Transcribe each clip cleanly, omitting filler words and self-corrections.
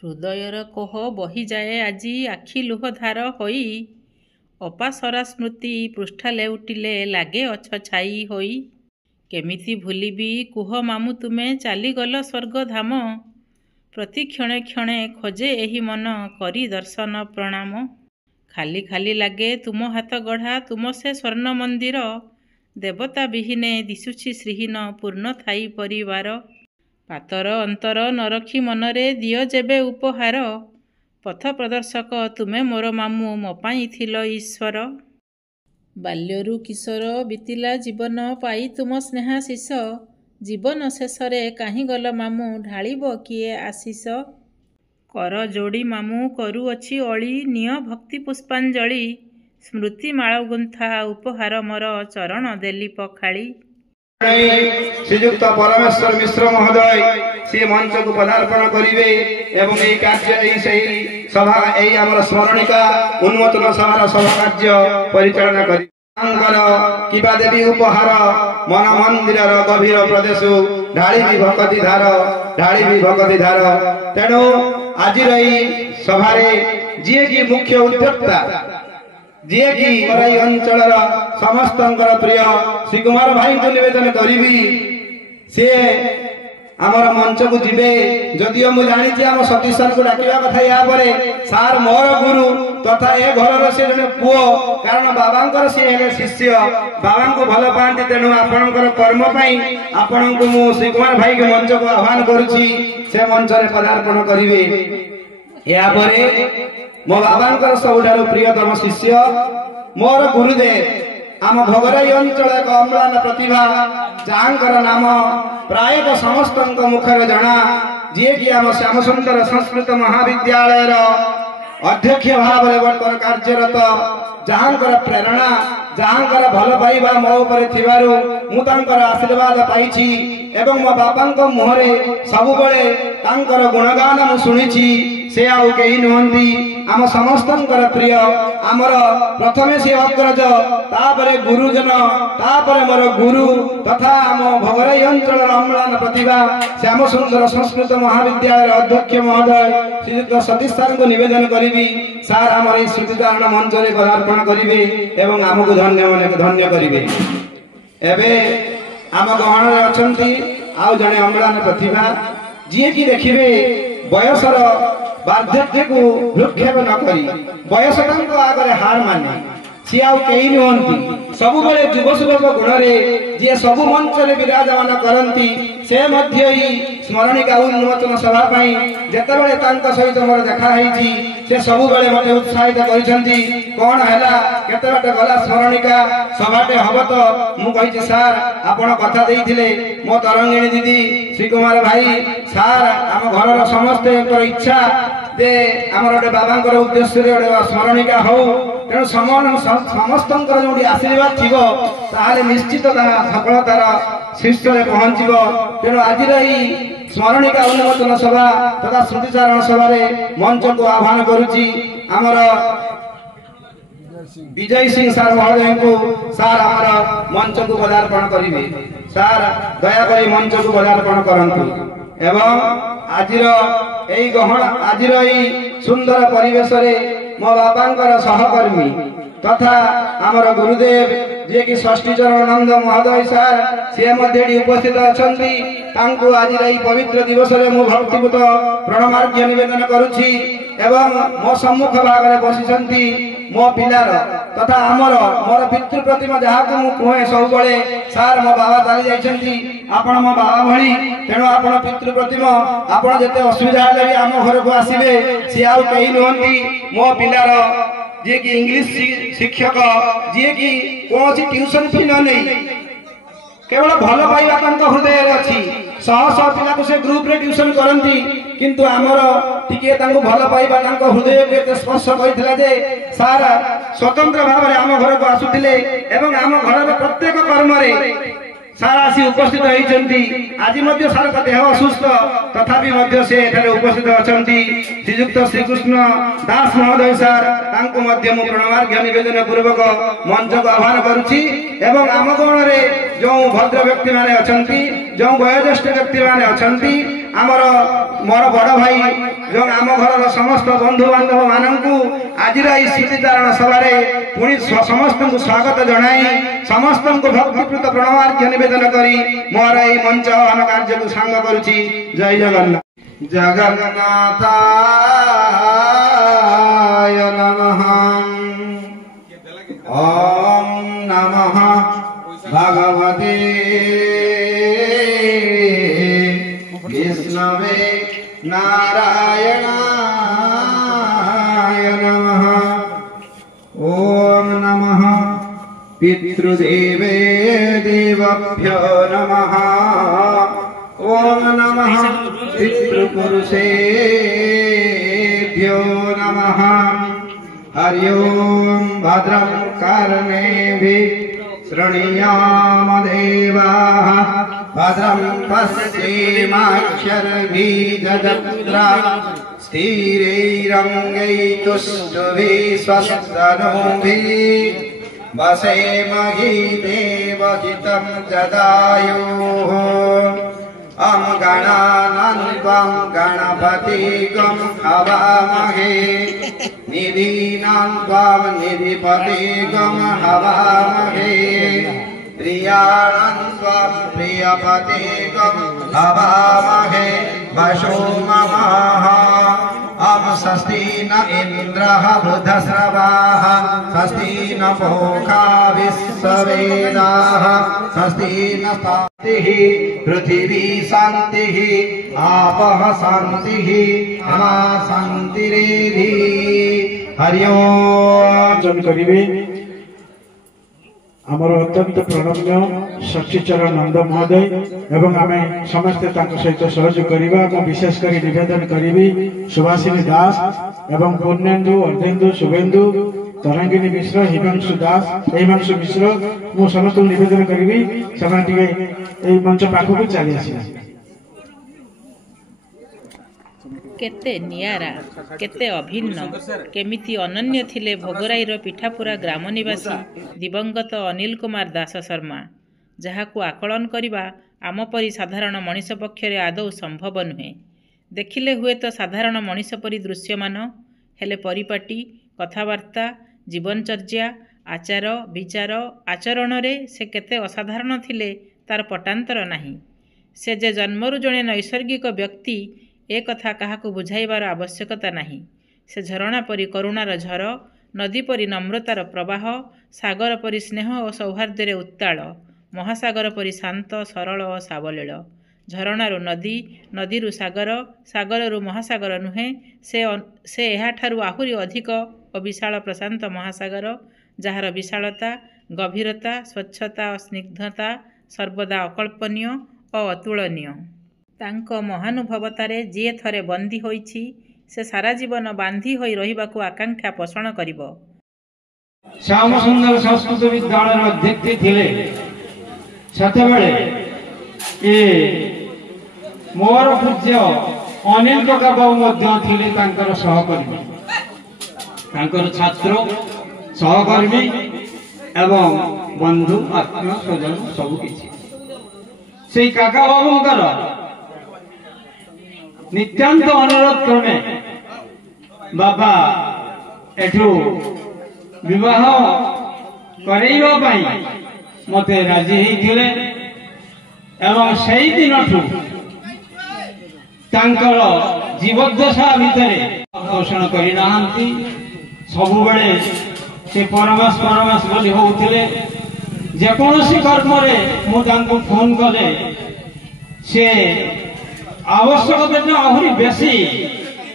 ହୃଦୟର କୋହ ବହିଯାଏ ଆଜି ଆଖି ଲୁହଧାର ହୋଇ, ଅପାସରା ସ୍ମୃତି ପୃଷ୍ଠା ଲେଉଟିଲେ ଲାଗେ ଅଛ ଛାଇ ହୋଇ। କେମିତି ଭୁଲିବି କୁହ ମାମୁଁ ତୁମେ ଚାଲିଗଲ ସ୍ୱର୍ଗଧାମ, ପ୍ରତି କ୍ଷଣେ କ୍ଷଣେ ଖୋଜେ ଏହି ମନ କରି ଦର୍ଶନ ପ୍ରଣାମ। ଖାଲି ଖାଲି ଲାଗେ ତୁମ ହାତ ଗଢ଼ା ତୁମ ସେ ସ୍ୱର୍ଣ୍ଣ ମନ୍ଦିର, ଦେବତା ବିହୀନେ ଦିଶୁଛି ଶ୍ରୀହୀନ ପୂର୍ଣ୍ଣ ଥାଇ ପରିବାର। ପାତର ଅନ୍ତର ନରଖି ମନରେ ଦିଅ ଯେବେ ଉପହାର, ପଥ ପ୍ରଦର୍ଶକ ତୁମେ ମୋର ମାମୁଁ ମୋ ପାଇଁ ଥିଲ ଈଶ୍ୱର। ବାଲ୍ୟରୁ କିଶୋର ବିତିଲା ଜୀବନ ପାଇ ତୁମ ସ୍ନେହାଶିଷ, ଜୀବନ ଶେଷରେ କାହିଁ ଗଲ ମାମୁଁ ଢାଳିବ କିଏ ଆଶିଷ। କର ଯୋଡ଼ି ମାମୁଁ କରୁଅଛି ଅଳି ନିଅ ଭକ୍ତି ପୁଷ୍ପାଞ୍ଜଳି, ସ୍ମୃତି ମାଳ ଗୁନ୍ଥା ଉପହାର ମୋର ଚରଣ ଦେଲି ପଖାଳି। ଶ୍ରୀଯୁକ୍ତ ପରମେଶ୍ୱର ମିଶ୍ର ମହୋଦୟ ସେ ମଞ୍ଚକୁ ପଦାର୍ପଣ କରିବେ ଏବଂ ଏହି କାର୍ଯ୍ୟ ସେହି ସଭା ଏହି ଆମର ସ୍ମରଣିକା ଉନ୍ମୋଚନ ସଭାର ସଭା କାର୍ଯ୍ୟ ପରିଚାଳନା କରିବେ। କିବା ଦେବୀ ଉପହାର ମନ ମନ୍ଦିରର ଗଭୀର ପ୍ରଦେଶ, ଢାଳିବି ଭକତି ଧାର ଢାଳିବି ଭକତି ଧାର। ତେଣୁ ଆଜିର ଏହି ସଭାରେ ଯିଏକି ମୁଖ୍ୟ ଉଦ୍ୟୋକ୍ତା, ଯିଏକି ଏହି ଅଞ୍ଚଳର ସମସ୍ତଙ୍କର ପ୍ରିୟ ଶ୍ରୀ କୁମାର ଭାଇଙ୍କୁ ନିବେଦନ କରିବି ସେ ଆମର ମଞ୍ଚକୁ ଯିବେ। ଯଦିଓ ମୁଁ ଜାଣିଛି ଆମ ସତୀଶ ସାର୍ଙ୍କୁ ଡାକିବା କଥା, ୟା ପରେ ସାର୍ ମୋର ଗୁରୁ ତଥା ଏ ଘରର ସେ ଜଣେ ପୁଅ, କାରଣ ବାବାଙ୍କର ସିଏ ହେଲେ ଶିଷ୍ୟ, ବାବାଙ୍କୁ ଭଲ ପାଆନ୍ତି। ତେଣୁ ଆପଣଙ୍କର କର୍ମ ପାଇଁ ଆପଣଙ୍କୁ ମୁଁ ଶ୍ରୀ କୁମାର ଭାଇଙ୍କୁ ମଞ୍ଚକୁ ଆହ୍ୱାନ କରୁଛି, ସେ ମଞ୍ଚରେ ପଦାର୍ପଣ କରିବେ। ଏହାପରେ ମୋ ବାବାଙ୍କର ସବୁଠାରୁ ପ୍ରିୟତମ ଶିଷ୍ୟ ମୋର ଗୁରୁଦେବ, ଆମ ଭୋଗରାଇ ଅଞ୍ଚଳ ଏକ ଅମ୍ଳାନ ପ୍ରତିଭା, ଯାହାଙ୍କର ନାମ ପ୍ରାୟତଃ ସମସ୍ତଙ୍କ ମୁଖରେ ଜଣା, ଯିଏକି ଆମ ଶ୍ୟାମସୁନ୍ଦର ସଂସ୍କୃତ ମହାବିଦ୍ୟାଳୟର ଅଧ୍ୟକ୍ଷ ଭାବରେ ବର୍ତ୍ତମାନ କାର୍ଯ୍ୟରତ, ଯାହାଙ୍କର ପ୍ରେରଣା ଯାହାଙ୍କର ଭଲ ପାଇବା ମୋ ଉପରେ ଥିବାରୁ ମୁଁ ତାଙ୍କର ଆଶୀର୍ବାଦ ପାଇଛି ଏବଂ ମୋ ବାପାଙ୍କ ମୁହଁରେ ସବୁବେଳେ ତାଙ୍କର ଗୁଣଗାନ ମୁଁ ଶୁଣିଛି। ସେ ଆଉ କେହି ନୁହନ୍ତି, ଆମ ସମସ୍ତଙ୍କର ପ୍ରିୟ, ଆମର ପ୍ରଥମେ ସେ ଅଗ୍ରଜ, ତାପରେ ଗୁରୁଜନ, ତାପରେ ମୋର ଗୁରୁ ତଥା ଆମ ଭୋଗରାଇ ଅଞ୍ଚଳର ଅମ୍ଳାନ ପ୍ରତିଭା ଶ୍ୟାମସୁନ୍ଦର ସଂସ୍କୃତ ମହାବିଦ୍ୟାଳୟର ଅଧ୍ୟକ୍ଷ ମହୋଦୟ ଶ୍ରୀଯୁକ୍ତ ସତୀଶ ସାର୍ଙ୍କୁ ନିବେଦନ କରିବି, ସାର୍ ଆମର ଏହି ସ୍ମୃତିଚାରଣ ମଞ୍ଚରେ ପଦାର୍ପଣ କରିବେ ଏବଂ ଆମକୁ ଧନ୍ୟ କରିବେ। ଏବେ ଆମ ଗହଣରେ ଅଛନ୍ତି ଆଉ ଜଣେ ଅମ୍ଳାନ ପ୍ରତିଭା, ଯିଏକି ଦେଖିବେ ବୟସର ବାର୍ଦ୍ଧକ୍ୟକୁ ଭ୍ରୂକ୍ଷେପ ନ କରି ବୟସ ତାଙ୍କ ଆଗରେ ହାର ମାନେ, ସିଏ ଆଉ କେହି ନୁହନ୍ତି, ସବୁବେଳେ ଯୁବ ସୁଲଭ ଗୁଣରେ ଯିଏ ସବୁ ମଞ୍ଚରେ ବିରାଜମାନ କରନ୍ତି। ସେ ମଧ୍ୟ ଏହି ସ୍ମରଣିକା ଉନ୍ମୋଚନ ସଭା ପାଇଁ ଯେତେବେଳେ ତାଙ୍କ ସହିତ ମୋର ଦେଖା ହେଇଛି ସେ ସବୁବେଳେ ମୋତେ ଉତ୍ସାହିତ କରିଛନ୍ତି। କଣ ହେଲା, କେତେ ବାଟ ଗଲା ସ୍ମରଣିକା ସଭାଟେ ହବ ତ? ମୁଁ କହିଛି ସାର୍ ଆପଣ କଥା ଦେଇଥିଲେ ମୋ ତରଙ୍ଗିଣୀ ଦିଦି ଶ୍ରୀ କୁମାର ଭାଇ, ସାର୍ ଆମ ଘରର ସମସ୍ତଙ୍କର ଇଚ୍ଛା ଯେ ଆମର ଗୋଟେ ବାବାଙ୍କର ଉଦ୍ଦେଶ୍ୟରେ ଗୋଟେ ସ୍ମରଣିକା ହଉ, ତେଣୁ ସମସ୍ତଙ୍କର ଯୋଉଠି ଆଶୀର୍ବାଦ ଥିବ ତାହେଲେ ନିଶ୍ଚିତ ତାହା ସଫଳତାର ଶୀର୍ଷରେ ପହଞ୍ଚିବ। ତେଣୁ ଆଜିର ଏହି ସ୍ମରଣିକା ଉନ୍ମୋଚନ ସଭା ତଥା ସ୍ମୃତିଚାରଣ ସଭାରେ ମଞ୍ଚକୁ ଆହ୍ୱାନ କରୁଛି ଆମର ବିଜୟ ସିଂ ସାର୍ ମହୋଦୟଙ୍କୁ। ସାର୍ ଆମର ମଞ୍ଚକୁ ପଦାର୍ପଣ କରିବେ, ସାର୍ ଦୟାକରି ମଞ୍ଚକୁ ପଦାର୍ପଣ କରନ୍ତୁ। ଏବଂ ଆଜିର ଏହି ସୁନ୍ଦର ପରିବେଶରେ ମୋ ବାପାଙ୍କର ସହକର୍ମୀ ତଥା ଆମର ଗୁରୁଦେବ ଯିଏକି ଷଷ୍ଠୀ ଚରଣ ନନ୍ଦ ମହୋଦୟ ସାର୍, ସିଏ ମଧ୍ୟ ଏଠି ଉପସ୍ଥିତ ଅଛନ୍ତି। ତାଙ୍କୁ ଆଜିର ଏହି ପବିତ୍ର ଦିବସରେ ମୁଁ ଭକ୍ତିପୂତ ପ୍ରଣମାର୍ଘ୍ୟ ନିବେଦନ କରୁଛି ଏବଂ ମୋ ସମ୍ମୁଖ ଭାଗରେ ବସିଛନ୍ତି ମୋ ପିଲାର ତଥା ମୋର ପିତୃ ପ୍ରତିମା, ଯାହାକୁ ମୁଁ କୁହେ ସବୁବେଳେ ସାର୍ ମୋ ବାବା ଚାଲି ଯାଇଛନ୍ତି, ଆପଣ ମୋ ବାବା ଭଳି, ତେଣୁ ଆପଣ ପିତୃ ପ୍ରତିମା, ଆପଣ ଯେତେ ଅସୁବିଧା ହେଲେ ବି ଆମ ଘରକୁ ଆସିବେ। ସିଏ ଆଉ କେହି ନୁହନ୍ତି, ମୋ ପିଲାର ଯିଏକି ଇଂଲିଶ ଶିକ୍ଷକ, ଯିଏକି କୌଣସି ଟ୍ୟୁସନ ଫି ନ ନେଇ କେବଳ ଭଲ ପାଇବା ତାଙ୍କ ହୃଦୟରେ ଅଛି। ଶହ ଶହ ପିଲାକୁ ସେ ଗ୍ରୁପରେ ଟ୍ୟୁସନ କରନ୍ତି, କିନ୍ତୁ ଆମର ଟିକେ ତାଙ୍କୁ ଭଲ ପାଇବା ତାଙ୍କ ହୃଦୟକୁ ଏତେ ସ୍ପର୍ଶ କରିଥିଲା ଯେ ସାର୍ ସ୍ୱତନ୍ତ୍ର ଭାବରେ ଆମ ଘରକୁ ଆସୁଥିଲେ ଏବଂ ଆମ ଘରର ପ୍ରତ୍ୟେକ କର୍ମରେ ସାର୍ ଆସି ଉପସ୍ଥିତ ହେଇଛନ୍ତି। ଆଜି ମଧ୍ୟ ସାର୍ଙ୍କ ଦେହ ଅସୁସ୍ଥ, ତଥାପି ମଧ୍ୟ ସେ ଏଠାରେ ଉପସ୍ଥିତ ଅଛନ୍ତି। ଶ୍ରୀଯୁକ୍ତ ଶ୍ରୀକୃଷ୍ଣ ଦାସ ମହୋଦୟ ସାର୍, ତାଙ୍କୁ ମଧ୍ୟ ମୁଁ ପ୍ରଣମାର୍ଘ୍ୟ ନିବେଦନ ପୂର୍ବକ ମଞ୍ଚକୁ ଆହ୍ୱାନ କରୁଛି ଏବଂ ଆମ ଗଣରେ ଯେଉଁ ଭଦ୍ର ବ୍ୟକ୍ତିମାନେ ଅଛନ୍ତି, ଯେଉଁ ବୟୋଜ୍ୟେଷ୍ଠ ବ୍ୟକ୍ତିମାନେ ଅଛନ୍ତି, आमर मोर बड़ भाई एवं आम घर समस्त बंधु बांधव मानू आज स्मृतिचारण सभा पुणी समस्त को स्वागत जनाई समस्त को भक्तिपूत प्रणवार्घ्य निवेदन करी मोर यही मंच आम कार्य को सांग करुछि। जय जगन्नाथ। जगन्नाथाय नमः। ओम नमः भगवते विष्णवे नारायणाय नमः। ओम नमः पितृदेवे देवभ्यो नमः। ओम नमः पितृपुरुषेभ्यो नमः। हरि ओम भद्रं कर्णेभिः शृणुयाम देवाः भद्रं पश्येमाक्षरबीजजत्रा स्थिरैरङ्गैस्तुष्टुभिः स्वस्तनूभिः वसेमहि देवहितं जदायुः। अं गणानां गणपतिं हवामहे निधीनां त्वां निधिपतिं हवामहे प्रियाणां त्वां प्रियपतिं हवामहे वशो ममः। अं स्वस्ति न इन्द्रः बुधश्रवाः स्वस्ति न पूषा विश्ववेदाः स्वस्ति न शान्तिः पृथिवी शान्तिः आपः शान्तिः मा शान्तिरेधि। हरि ओम। करिवे आमर अत्यंत प्रणम्य शशिचरण नंद महोदय एवं आमे समस्ते सहित सहयोग करवा। विशेष कर निवेदन करी सुभाषिनी दास एवं पूर्णेन्दु अर्धेन्दु शुभेन्दु तरंगिनी मिश्र हिमांशु दास हिमांशु मिश्र मु समस्त निवेदन करी से मंच पाखक चली आस। केते नियारा केते अभिन्न केमिति अनन्य थिले भोगराईर पिठापुरा ग्राम निवासी दिवंगत अनिल कुमार दास शर्मा जहाकू आकलन करवा आम परी साधारण मनीष पक्षरे आदौ संभव नुहे। देखिले हुए तो साधारण मनीष परी दृश्यमान हेले परिपाटी कथबार्ता जीवनचर्या आचार विचार आचरण से केते असाधारण थिले तार पटांतर नाही। से जे जन्मरु जणे नैसर्गिक व्यक्ति ए कथा काहाकू बुझाइबार आवश्यकता नाही। से झरणा परी करुणार झर नदी परी नम्रतार प्रवाह सागर परी स्नेह और सौहार्द्य उत्ताल महासागर परी शांत सरल और सावलील। झरणारू नदी नदीरू सागर सागररू महासागर नुहे से एहाठारू आहुरी अधिक और विशाल प्रशांत महासागर जार विशालता गभीरता स्वच्छता और स्निग्धता सर्वदा अकल्पनीय और अतुलनीय। तांको महानुभवतारे जी थरे बंदी होईछि से सारा जीवन बांधी होई रहिबाकू आकांक्षा पोषण करिबो। श्याम सुंदर संस्कृत विद्यालय अध्यक्ष थिले सेतेबेले ए मोर पूज्य अनिल कका बाबू मध्य थिले तांकर सहकर्मी तांकर छात्र सहकर्मी एवं बंधु आत्मीय स्वजन सब किछि से काका बाबूंकर नित्यांत अनुरोध क्रमे बाबा एठू विवाह करैबा पई मते राजी होइथिले एवं सेई दिनठू तांकर जीवदशा भितरे पोषण करि नाहंती सबु बेले से परमास बोली होउथिले। जे कोनोसी कर्म रे मु तांको फोन कले से आवश्यकता आहुरी बेसी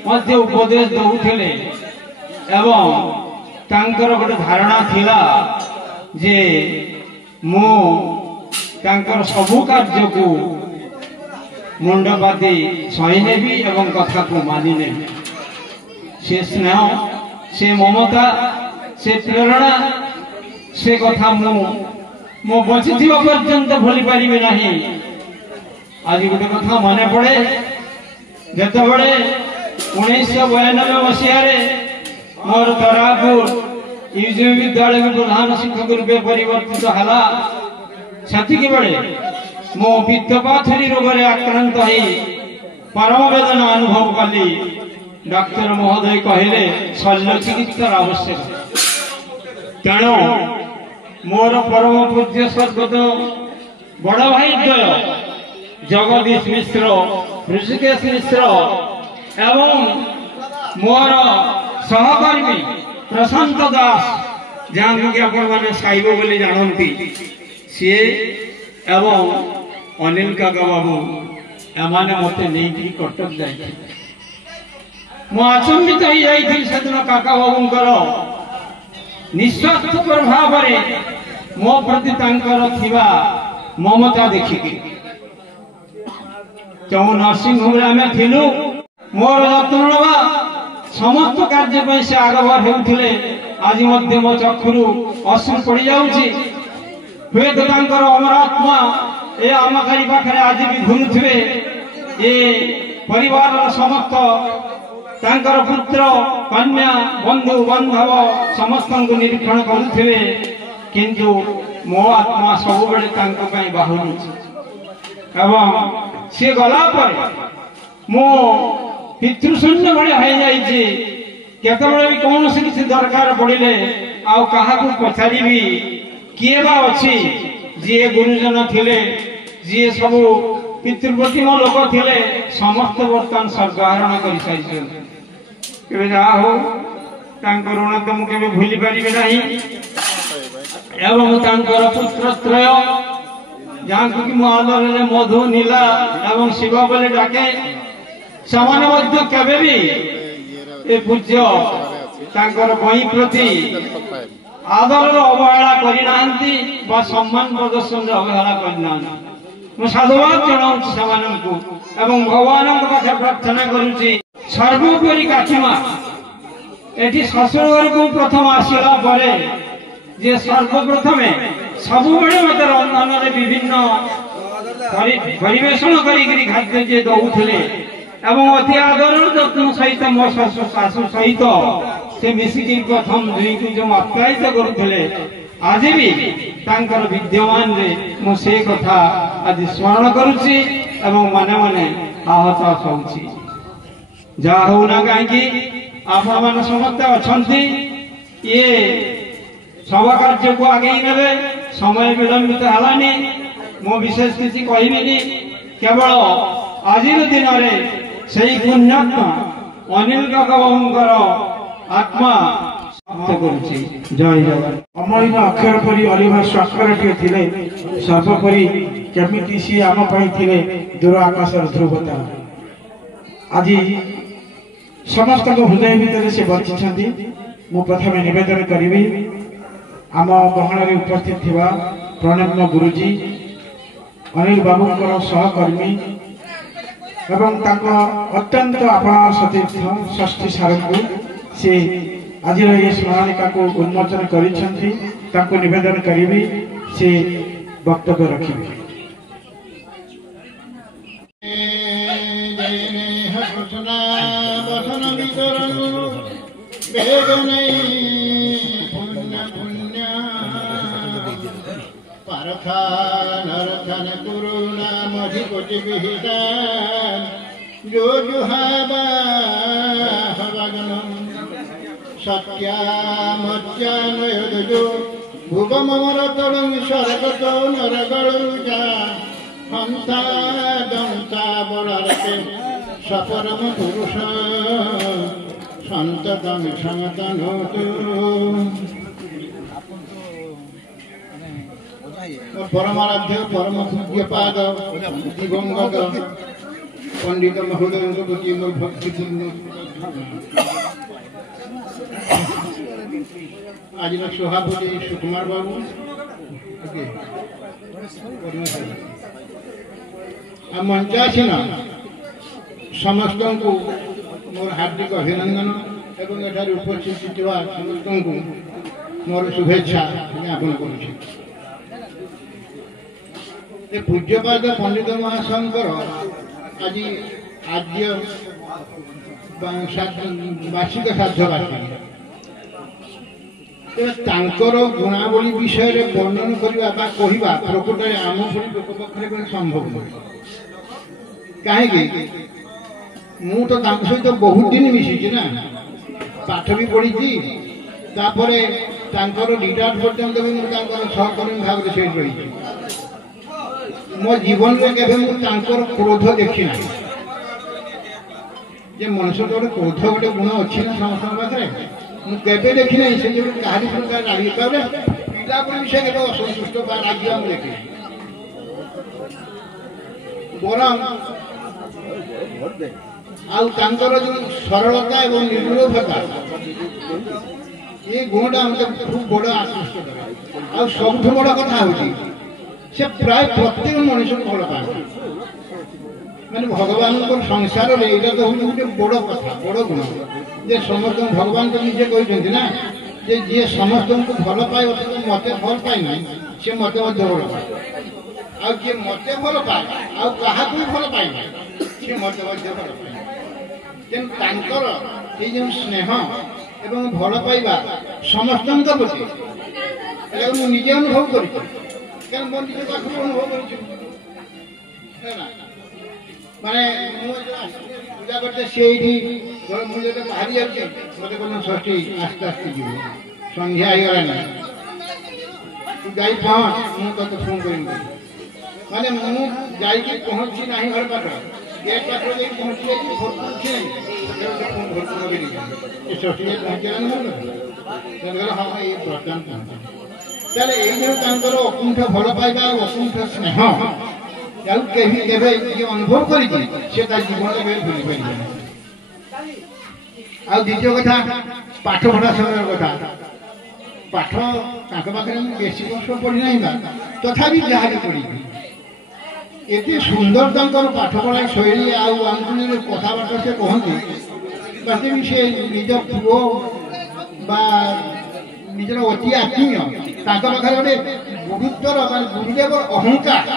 मध्य उपदेश दौथिले एवं तांकर गोटे धारणा थिला जे मु तांकर सबु कार्य को मुंडपाती सहीनेबी एवं कथा को मानि नेबी। से स्नेह से ममता से प्रेरणा से कथा मो बची पर्यंत भूली पारि नहीं। आज गोटे कथा मन पड़े जिते 1992 मसीह मोर तरापुर यूजीएम विद्यालय में प्रधान शिक्षक रूपे परिवर्तित है। से मो पित्तपाथरी रोग आक्रांत परम वेदना अनुभव कली। डाक्तर महोदय कहले शल्य चिकित्सार आवश्यक। तेणु मोर परम पूज्य स्वर्गत बड़ भाई द्वय जगदीश मिश्र, ऋषिकेश मिश्र एवं मोर सहकर्मी प्रशांत दास जहाँ कि आपण साइब बोली जानती सी एवं अनिल काका बाबू एमाने मते नहीं कटक जाए आचंबित हो जाइए सेदिन काका बाबूंकर निस्वार्थ भाव मो प्रति थिबा ममता देखिकी जो नर्सिंग होम आम थिलु मोर जत्न नवा समस्त कार्य से आगभर होते आज मो चक्षुरु अश्रु पड़ जाऊँगी हुए तो अमर आत्मा ए आमकारी पाखे आज भी घूमुवे ये परिवार समस्त तांकर पुत्र कन्या बंधु बांधव समस्त निरीक्षण करुवे किंतु मो आत्मा सब बेले बाहुलु एवं सी गला मो पितृशून्य भाई केतबे भी कौन से किसी दरकार पड़े आउ कहा पचारि किए बा अच्छी जी गुरुजन थिले जी सब पितृप्रतिम लोक थिले समस्त बर्तमान स्वर्गारोहण कर सारी जहा हो ऋण तो मुझे भूली पारि नहीं एवं पुत्र त्रय जहाँ कि आदर मधु नीला एवं शिव बोले डाके से केवे भी ए पूज्य बही प्रति आदर अवहेला करना सम्मान प्रदर्शन अवहेला करना साधुवाद जनाऊँ एवं भगवान पाखे प्रार्थना करुच्ची सर्वोपरि काठिमा एटी शशुर घर को प्रथम आसला जे सर्वप्रथमे सब मत रंधन विभिन्न परिवेशन खाद्य दौले एवं अति आदर जत्न सहित मो शाशु सहित से मिसिकी प्रथम दुई को जो आप्यायित करुले आज भी तांकर विद्यमान रे मु से कथा आज स्मरण करुच्ची एवं माने माने आहत होउची जा हो ना कहीं आपण मान समस्त अछंती ये सब कार्य को आगे ने समय विलंबित हलानी मो विशेष किसी कहबिनी केवल आज दिन में से पुण्यात्मा अनिल काका बाबूंकर आत्मा जय जगन्नाथ अमलिन अक्षर परी अलिभा स्वाक्षरटीए थिले सर्वोपरि केमिति सी आम पई थिले दूर आकाशर ध्रुवता आज समस्त हृदय भितर से बचिछंती मु प्रथम निवेदन करिवि आम गहन उपस्थित थिबा प्रणम्य गुरुजी अनिल बाबूंकर सहकर्मी एवं ताको अत्यंत आपणा सतीर्थ षष्ठी सार को से आज ये स्मरणिका को उन्मोचन करिछंती ताको निवेदन करिवि से वक्तव्य रखिबि नरथन करुणा मधिपति विहितान जो जुहाबा हवगनम सत्यामत्यानयदो भुवममरतलं शरकतो नरगलुजा हंता दंता बलरते सपरम पुरुष संततं क्षमतनोतु परमाराध्य परम पूज्य पाद दिवंगत पंडित महोदय प्रति मोर भक्ति आज सभापति सुकुमार बाबू मंचासीन समस्त को मोर हार्दिक अभिनंदन एवं एठार उपस्थित समस्त को मोर शुभेच्छा ज्ञापन करुछि। पूज्यपाद पंडित महाशंकर आज आद्य वार्षिक श्राद्धवार्षिक गुणावली विषय वर्णन करवा प्रकृत आम भली लोक पाखे संभव नुहे कहीं ମୁଁ ତ ତାଙ୍କ ସହିତ ବହୁତ ଦିନ ମିଶିଛି ନା, ପାଠ ବି ପଢ଼ିଛି। ତାପରେ ତାଙ୍କର ରିଟାୟାର୍ଡ ପର୍ଯ୍ୟନ୍ତ ବି ମୁଁ ତାଙ୍କର ସହକର୍ମୀ ଭାବରେ ସେଇଠି ରହିଛି। ମୋ ଜୀବନରେ କେବେ ମୁଁ ତାଙ୍କର କ୍ରୋଧ ଦେଖି ନାହିଁ। ଯେ ମଣିଷର ଗୋଟେ କ୍ରୋଧ ଗୋଟେ ଗୁଣ ଅଛି ନା ସମସ୍ତଙ୍କ ପାଖରେ, ମୁଁ କେବେ ଦେଖି ନାହିଁ। ସେ ଯୋଉ କାହାରି ପ୍ରକାର ରାଗି ପାରେ ପିଲାବେଳେ ବି ସେ କେବେ ଅସନ୍ତୁଷ୍ଟ ବା ରାଗିବା ମୁଁ ଦେଖିନି। ବରଂ ଆଉ ତାଙ୍କର ଯୋଉ ସରଳତା ଏବଂ ନିର୍ଲୋଭତା ଏ ଗୁଣଟା ମୋତେ ଖୁବ୍ ବଡ଼ ଆକୃଷ୍ଟ କରେ। ଆଉ ସବୁଠୁ ବଡ଼ କଥା ହେଉଛି ସେ ପ୍ରାୟ ପ୍ରତ୍ୟେକ ମଣିଷକୁ ଭଲ ପାଆନ୍ତି। ମାନେ ଭଗବାନଙ୍କ ସଂସାରରେ ଏଇଟା ତ ହେଉଛି ଗୋଟେ ବଡ଼ କଥା, ବଡ଼ ଗୁଣ। ଯେ ସମସ୍ତଙ୍କୁ ଭଗବାନ ତ ନିଜେ କହିଛନ୍ତି ନା ଯେ ଯିଏ ସମସ୍ତଙ୍କୁ ଭଲ ପାଏ ମୋତେ ଭଲ ପାଏ ନାହିଁ, ସେ ମୋତେ ମଧ୍ୟ ଭଲ ପାଏ। ଆଉ ଯିଏ ମୋତେ ଭଲ ପାଏ ଆଉ କାହାକୁ ବି ଭଲ ପାଏ ନାହିଁ, ସେ ମୋତେ ମଧ୍ୟ ଭଲ ପାଏ। ତେଣୁ ତାଙ୍କର ଏଇ ଯେଉଁ ସ୍ନେହ ଏବଂ ଭଲ ପାଇବା ସମସ୍ତଙ୍କ ପ୍ରତି ଏଟାକୁ ମୁଁ ନିଜେ ଅନୁଭବ କରିଛି। କାରଣ ମୋ ନିଜ ପାଖରୁ ଅନୁଭବ କରିଛି। ମାନେ ମୁଁ ପୂଜା କରୁଛେ ସେ ଏଇଠି ମୁଁ ଯେତେ ବାହାରି ଯାଉଛି ମୋତେ କହିଲେ ଷଷ୍ଠୀ ଆସ୍ତେ ଆସ୍ତେ ଯିବୁ, ସନ୍ଧ୍ୟା ହେଇଗଲାଣି, ତୁ ଯାଇ ପହଞ୍ଚ, ମୁଁ ତତେ ଫୋନ୍ କରିବି। ମାନେ ମୁଁ ଯାଇକି ପହଞ୍ଚି ନାହିଁ ଘର ପାଖରେ, ଗେଟ୍ ପାଖରେ ଯାଇକି ପହଞ୍ଚି ଯାଇଛି, ଫୋନ୍ କରୁଛି ଷଷ୍ଠୀ ଯାଇ ପହଞ୍ଚିଗଲାଣି କହିଲେ ହଁ ଏଇ ବର୍ତ୍ତମାନ ପହଞ୍ଚି। ତାହେଲେ ଏଇ ଯେଉଁ ତାଙ୍କର ଅକୁଣ୍ଠ ଭଲ ପାଇବା ଆଉ ଅକୁଣ୍ଠ ସ୍ନେହ ଆଉ କେହି କେବେ ଯିଏ ଅନୁଭବ କରିଛି ସେ ତା ଜୀବନରେ କେବେ ଭୁଲି ପାରିବେନି। ଆଉ ଦ୍ୱିତୀୟ କଥା ପାଠ ପଢ଼ା ସମୟର କଥା। ପାଠ ତାଙ୍କ ପାଖରେ ମୁଁ ବେଶୀ ବର୍ଷ ପଢ଼ିନାହିଁ ବା ତଥାପି ଯାହା ବି ପଢ଼ିବି ଏତେ ସୁନ୍ଦର ତାଙ୍କର ପାଠ ପଢ଼ା ଶୈଳୀ ଆଉ ଆମକୁ ଯଦି କଥାବାର୍ତ୍ତା ସେ କହନ୍ତି ତାতে ବି ସେ ନିଜ ପୁଅ ବା ନିଜର ଅତି ଆତ୍ମୀୟ ତାଙ୍କ ପାଖରେ ଗୋଟେ ଗୁରୁତ୍ୱର ମାନେ ଗୁରୁଦେବର ଅହଙ୍କାର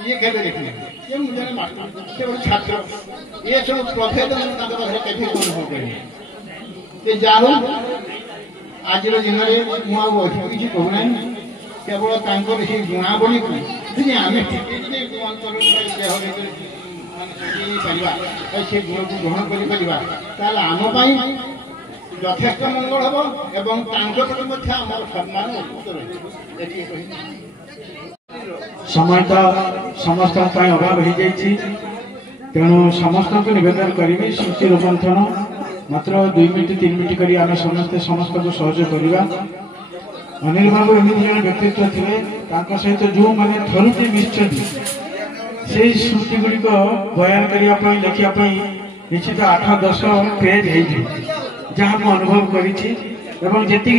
ଇଏ କେବେ ଦେଖିଲେ। ମୁଁ ଜଣେ ମାଷ୍ଟର, ସେ ଗୋଟେ ଛାତ୍ର, ଏସବୁ ପ୍ରଭେଦ ମୁଁ ତାଙ୍କ ପାଖରେ କେବେ ଅନୁଭବ କରିନି। ସେ ଯାହା ହଉ ଆଜିର ଦିନରେ ମୁଁ ଆଉ ଅଧିକ କିଛି କହୁନାହିଁ, କେବଳ ତାଙ୍କର ସେଇ ଗୁଣାବଳୀକୁ ଯଦି ଆମେ ଟିକେ ଟିକେ ଅନ୍ତର ଦେହ ଭିତରେ ପାରିବା ସେ ଗୁଣକୁ ଗ୍ରହଣ କରିପାରିବା ତାହେଲେ ଆମ ପାଇଁ ଯଥେଷ୍ଟ ମଙ୍ଗଳ ହେବ ଏବଂ ତାଙ୍କ ପ୍ରତି ମଧ୍ୟ ଆମର ସମ୍ମାନ ଅଦ୍ଭୁତ ରହିବ। ଏତିକି କହି समय तो समस्त अभाव हो जाइए, तेणु समस्त को निवेदन करी श्रुति रूपंथन मात्र 2 मिनिट 3 मिनिट करी आम समस्ते समस्त को सहयोग करवा। अनिल बाबू एमती जन व्यक्तित्व थे सहित जो मैंने थरुते मिशन से स्मृति गुड़िक बयान करने लिखापी निश्चित 8-10 पेज हो जहाँ अनुभव करी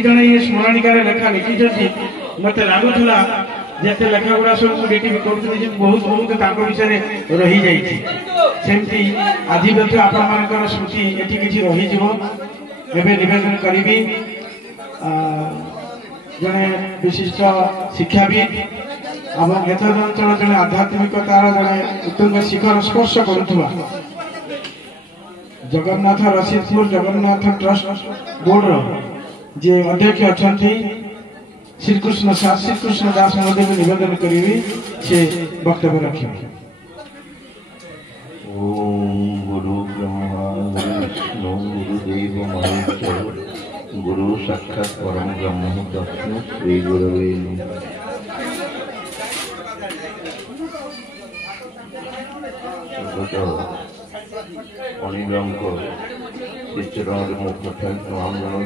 जन ये स्मरणिकार लेखा लिखी मत लगुला जिते लेखा गुड़ा सब मुझे करुँगी बहुत बहुत विषय रही जामती आज व्यक्त आपर स्मृति ये किसी रही निवेदन करी जड़े विशिष्ट शिक्षाविद और एतद अंचल जड़े आध्यात्मिकतार जड़े उत्तुंग शिखर स्पर्श करुवा जगन्नाथ रसीदपुर जगन्नाथ ट्रस्ट बोर्ड जे अध्यक्ष अच्छा श्रीकृष्ण दास महोदय को निवेदन करी से वक्तव्य रखी। ओम गुरु ब्रह्मा गुरु विष्णु गुरुदेव महेश्वर गुरु साक्षात् परम ब्रह्म तस्मै श्री गुरवे नमः। अनिल श्रीचरण मो प्रथम प्रणाम जनाऊँ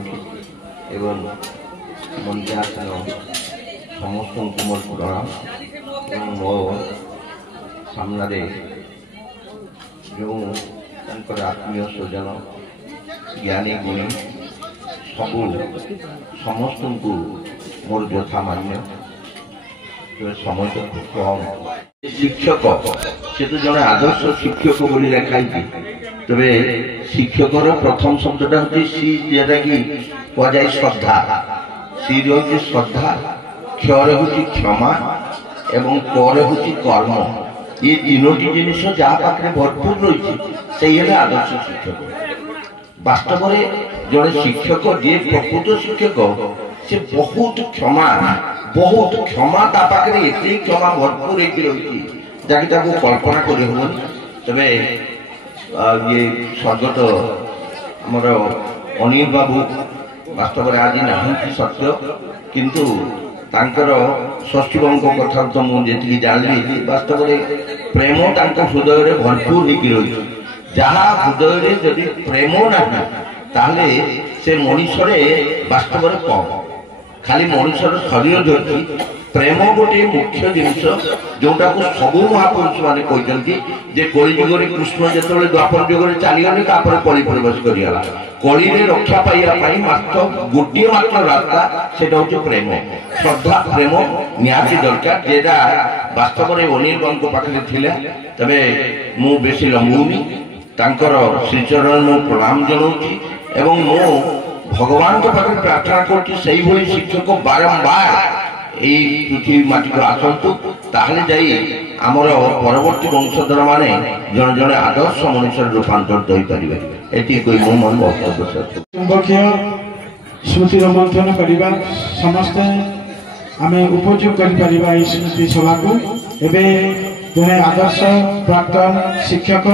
एवं मंचासन समस्त मोर प्रणाम मो सामने जो आत्मीय स्वजन ज्ञानी गुणी सबू समस्त को मोर यथा मान्य समय तो कम शिक्षक से तो जड़े आदर्श शिक्षक बोली लिखाई तबे शिक्षकर प्रथम शब्दटा हूँ सी जेटा कि कहुए श्रद्धा सी रही श्रद्धा क्षर हूँ क्षमा एवं कर हूँ कर्म ये तीनोटी जिनिस जहाँ पाखे भरपूर रही से आदर्श शिक्षक वास्तव में जड़े शिक्षक जी प्रकृत शिक्षक से बहुत क्षमा पाखे एत क्षमा भरपूर रही जहाँकि कल्पना कर तबे ये स्वर्गत आमर अनिल बाबू वास्तव में आज ना सत्य किंतु तांकर षष्ठीबंक कथा तो मुझे जानी वास्तव में प्रेम हृदय भरपूर होकर रही जहाँ हृदय जदि प्रेम ना ताले से मनुष्य वास्तव में कम खाली मनुष्यर शरीर धरती प्रेम गोटे मुख्य जिनस जोटा को सबू महापुरुष मैंने कहते कलिजुगे कृष्ण जो द्वापर जुगे चलीगले कली प्रवेश करगला कली रक्षा पाइबा मात्र गोटे मात्र रास्ता से प्रेम श्रद्धा प्रेम निहाती दरकार जेटा वास्तव में अनिल बाबू पाखे थिला तबे मु बेसी लंबुनी तांकर श्रीचरण मु प्रणाम जनाऊँगी एवं मु भगवान के पाखे प्रार्थना करछि सही भली शिक्षक बारंबार এই পৃথিবী মাটিকে আসন্তু তাহলে যাই আমার পরবর্তী বংশধর মানে জন জনে আদর্শ মনুষ্যের রূপান্তরিত হইপারিবে এটি কই মো মন বক্তব্য চুম্বকীয় স্মৃতির মন্থন করিবা সমস্তে আমি উপযোগ করিপারিবা এই স্মৃতি সভাକୁ ଏବେ ଜଣେ ଆଦର୍ଶ ପ୍ରାକ୍ତନ ଶିକ୍ଷକ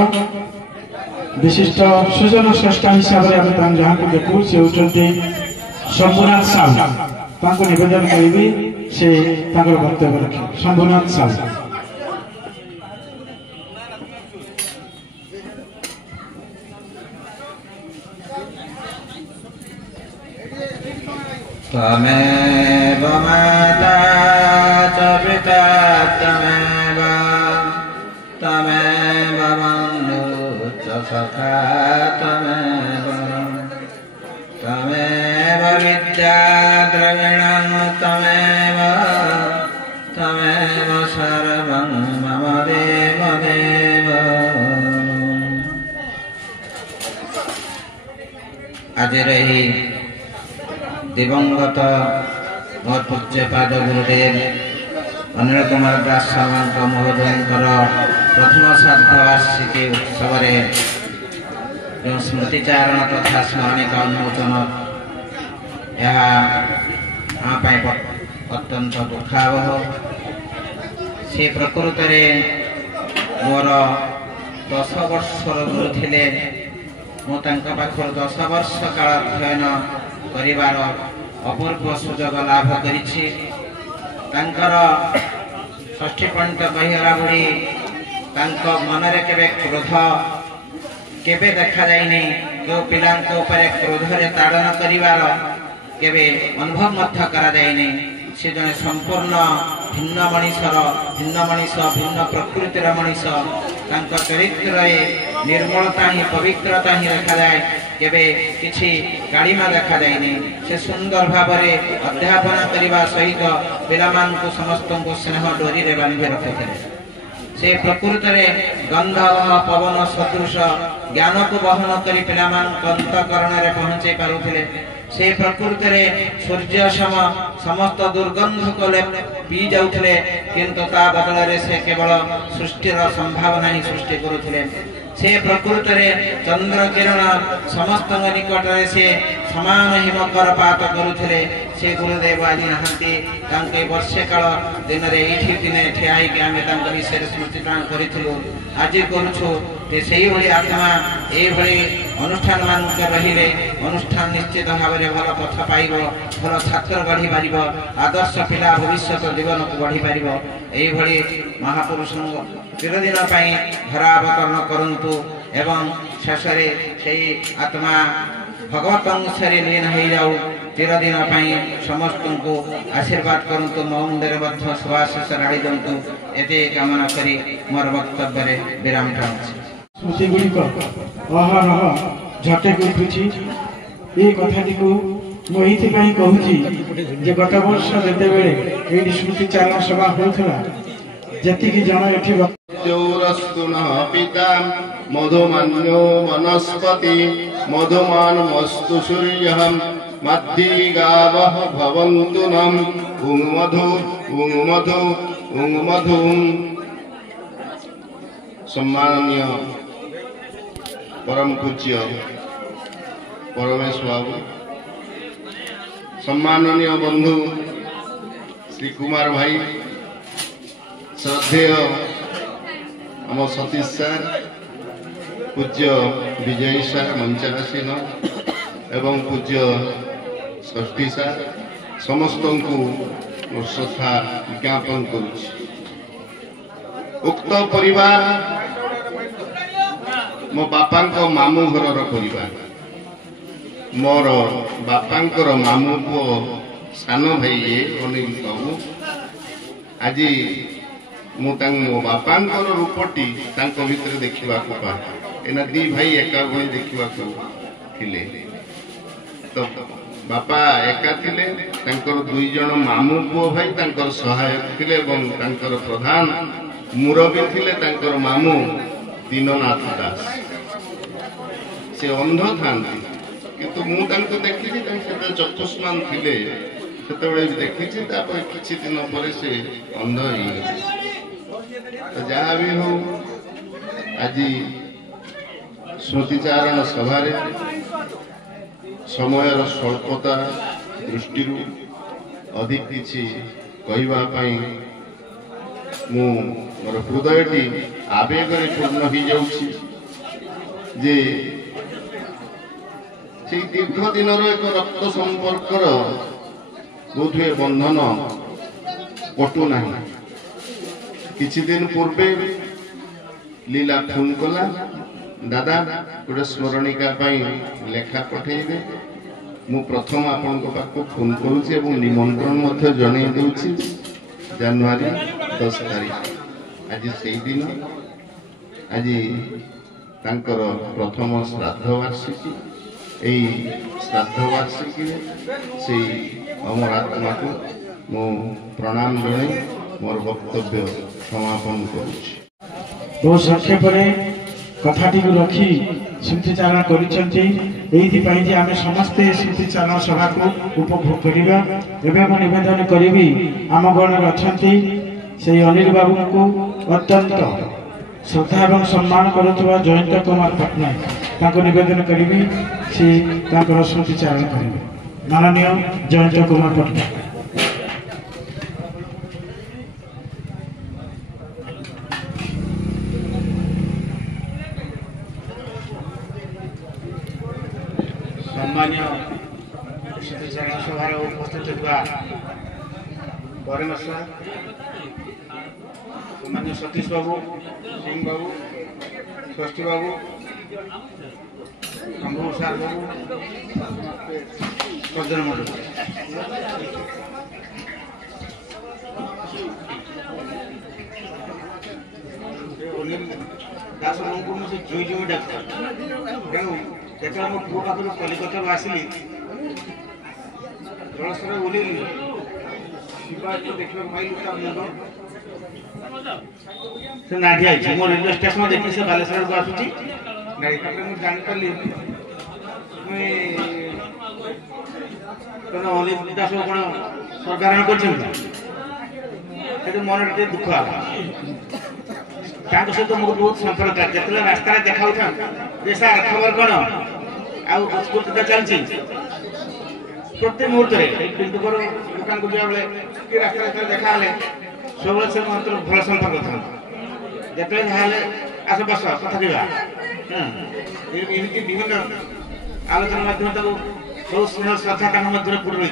विशिष्ट सुजन श्रेष्ठ हिसाब से आम जहाँ को देखू से होती शंभुनाथ साहू निवेदन करी से वक्तव्य रखे शंभुनाथ साहू त्वमेव माता च पिता त्वमेव बन्धु च सखा त्वमेव विद्या द्रविणं त्वमेव सर्वं मम देव देव। आज रही दिवंगत मोर पूज्यपाद गुरुदेव अनिल कुमार दास सामंत महोदयंकर प्रथम श्राद्धवार्षिकी उत्सव जो स्मृतिचारण तथा स्मरणिका उन्मोचन यह अत्यंत दुखावह से प्रकृत मोर 10 वर्षर गुरु थे पाखर 10 वर्ष काल अध्ययन करिवार अपूर्व सुजोग लाभ करिछि। तांकर षष्ठी पंडित कहिरा बुढ़ी मनरे केबे क्रोध केबे देखा जाइनि जो पिला क्रोध रे ताड़न करिवार केबे अनुभव मध्य करा जाइनि। से जने संपूर्ण भिन्न मनीष भिन्न प्रकृतिर मनीष चरित्र निर्मलता ही पवित्रता ही देखा जाए केबे किछि गाड़ीमा देखा जाइनि। से सुंदर भाव अध्यापन करने सहित पिलामान को समस्त को स्नेह डोरी रे बांधि रखिथे। से प्रकृत गंध पवन सदृश ज्ञान को बहन करी पिलामान अंतकरण रे पहुंचे पारुथिले। से प्रकृत सूर्य सम समस्त दुर्गंध को पी जाउथिले किंतु ता बदल रे से केवल सृष्टिर संभावना ही सृष्टि करुथिले। से प्रकृत चंद्र किरण समस्त निकट से समान हिमकरपात करुथिले। से गुरुदेव आज नहांती तांके वर्षे काल दिन रे एठी दिने ठियाई के आमे तांक विषय स्मृति प्राण करिथिलु। आज करूछु ते सेही भली आत्मा ए भली अनुष्ठान मान के रहिले अनुष्ठान निश्चित भाव में भल पथ पाइब भल छात्र गढ़ी पारिब आदर्श पिला भविष्य जीवन को गढ़ी पारिब। एही भली महापुरुष चिरदिन पाई धरावतरण करंतु एवं शेषरे सेही आत्मा भगवत अंशरे लीन हो जाऊ चिरदिन पाई समस्त को आशीर्वाद करंतु मौंदर मध्य सुभाषिष राड़ी दंतु एते कामना करी मोर वक्तव्य विराम टाणुछि। स्मृति गुड़िक अहरह झटे उठुछि। ये कथाटी को मुझे कहूँ जे गत वर्ष जिते ये स्मृतिचारण सभा होता जी जन ये पिता मधुमान्यो वनस्पति मधुमानमस्तु सूर्यः मध्ये गावः भवन्तु नम उङ्मधु उङ्मधु उङ्मधु। सम्माननीय परम पूज्य परमेश बाबू, सम्माननीय बंधु श्री कुमार भाई, श्रद्धेय आम सतीश सर, पूज्य विजय सार मंचासीन एवं पूज्य षष्ठी सार समस्त को श्रद्धा ज्ञापन करुछि। उक्त परिवार मो बापा मामू घर परिवार। मोर बापा मामू पु सान भाई अनिल बाबू आज मो बापा रूपटी भितर देखा पाए। एना दी भाई एका भाई देखा तो बापा एका थिले दुई जन मामू पुओ भाई सहायक थिले प्रधान मुरबी थिले मामू दीननाथ दास। से अंध था किंतु मुझे देखी चतुष्मान थिले देखी किसी दिन पर से अंध हो जहाँ भी हो आज स्मृतिचारण सभा समय स्वल्पता दृष्टि अधिक किसी कहवाई मोर हृदयटी आवेग पूर्ण हो जाऊँ जे दीर्घ दिन एक रक्त संपर्कर बोधे बंधन कटुना। किछि दिन पूर्वे लीला फोन कला दादा गोटे स्मरणिका लेखा पठेबे। मु प्रथम आपण पाखु फोन करुछि एवं निमंत्रण जणै देउछि जनवरी 10 तारीख। आज से दिन आज तांकर प्रथम श्राद्ध वार्षिकी। यही श्राद्ध वार्षिकी से अमर आत्मा को मो प्रणाम जणे मोर वक्तव्य समापन करुछि। बहुत संक्षेप कथाटी रखी स्मृतिचारण कर आम समस्ते स्मृतिचारण सभा को उपभोग करवा। एवं निवेदन करी आम गण अच्छा से अनिल बाबू को अत्यंत श्रद्धा और सम्मान करुवा जयंत कुमार पट्टनायक निवेदन करी से स्मृतिचारण करेंगे। माननीय जयंत कुमार पट्टनायक। सम्मान्य स्मृतिचारण सभा उपस्थित परमेश्वर सम्मान्य सतीश बाबू सिंह बाबू षष्ठी बाबू शंभू सार बाबू सज्जन मंडल अनिल दास बाबू को मुझे जुई जुई डाक्टर जो मो पु पाखर कलिकता आसली जलस्तर ओह्लैली शिवा देखा पाइल से नाढ़ी आई मो रेलवे स्टेशन देखी से बालेश्वर को आसूची मुझे जापारि अनिल दास कौन सरकार कर मन दुख सहित मोर बहुत संपर्क जो रास्ता देखा सार खबर कौन आस्फूर्तिता चलती प्रत्येक मुहूर्त पिंटुकर दुकान को जाए कि रास्ता देखा सब से भल संपर्क था जो आस बस कथा कह विभिन्न आलोचना माध्यम बहुत स्नेह श्रद्धा पूर्ण रही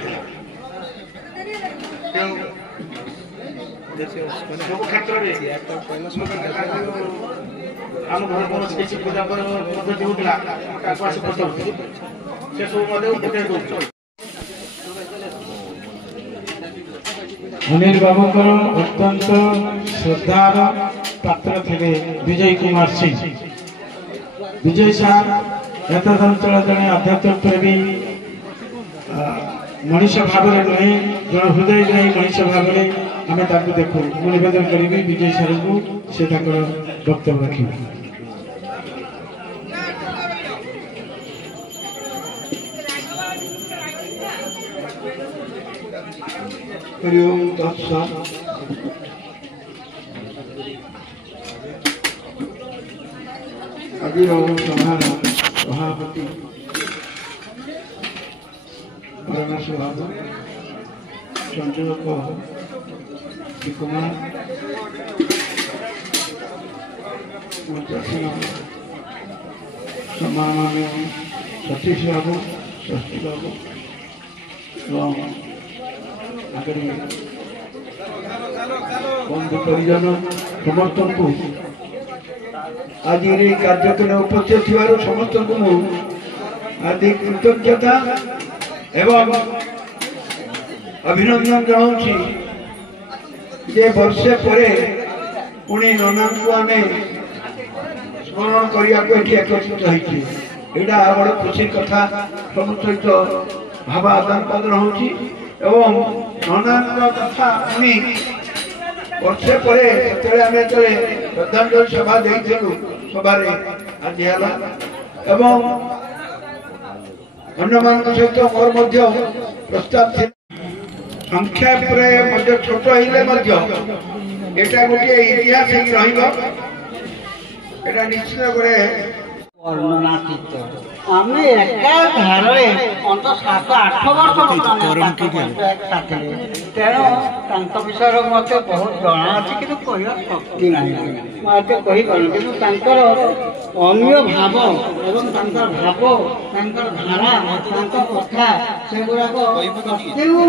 सब क्षेत्र में आम घर कौन किसी पूजा पद्धति होता से सब अनिल बाबू अत्यंत श्रद्धार पात्र थे विजय कुमार सिंह। विजय सार एतदंचल जड़े आध्यात्मिक प्रेमी मनीष भाव में नुहे जन हृदय नहीं मनीष भाव में आम देखू निवेदन करी विजय सार को से वक्तव्य रखी। हरिओम तत्सत्। अभिनव सभार सभापति परमेश्वर बाबू संयोजक श्री कुमार सम्माननीय सतीश बाबू षष्ठी बाबू एवं बंधु परिजन समस्त को आज ये कार्यक्रम उपस्थित थी समस्त को आदि कृतज्ञता एवं अभिनंदन जनाऊँगी जे वर्षे पर पुणी नना को आम स्मरण करने को एकत्रित होती यहाँ बड़ खुशी कथा सब सहित भाव आदान प्रदान होती नना कथा पुणी वर्षे पर श्रद्धांजलि सभा देलु सभार आज अन्य मान सहित मोर प्रस्ताव संख्या छोट हेले एटा गोटे इतिहास रहा निश्चित गोटे वर्णनातीत आम एका धारे अंत 7-8 वर्ष तेणु विषय मत बहुत जना अच्छी कि शक्ति ना मुझे कहीपर कि अन्य भाव एवं भाव धारा कथा से गुड़ाक तेणु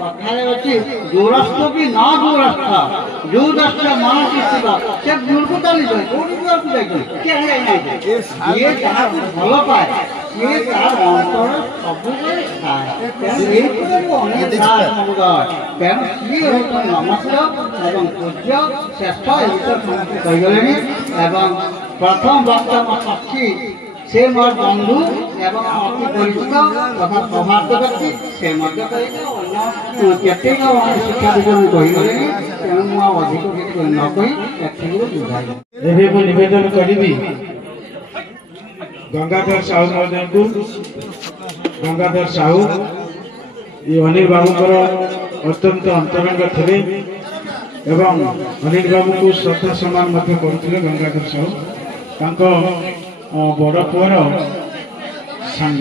कथार अच्छी दूरस्थ कि न दूरस्थ जो दस्त मन की से दूर को चली जाए भल पाए सी तार अंतर सब तेणु सी नमस्कार एवं पूज्य श्रेष्ठ कहीगले प्रथम वक्ता साक्षी से मोर बंधु एवं अति परिचित तथा प्रभावित व्यक्ति से केतेक शिक्षाविद कहीगले तेणु अधिक किसी न कही बुझाई निवेदन करी गंगाधर साहू महोदय को गंगाधर साहू ये अनिल बाबू अत्यंत अंतरंग थे एवं अनिल बाबू को श्रद्धा सम्मान करते गंगाधर साहू बड़ पुअर सांग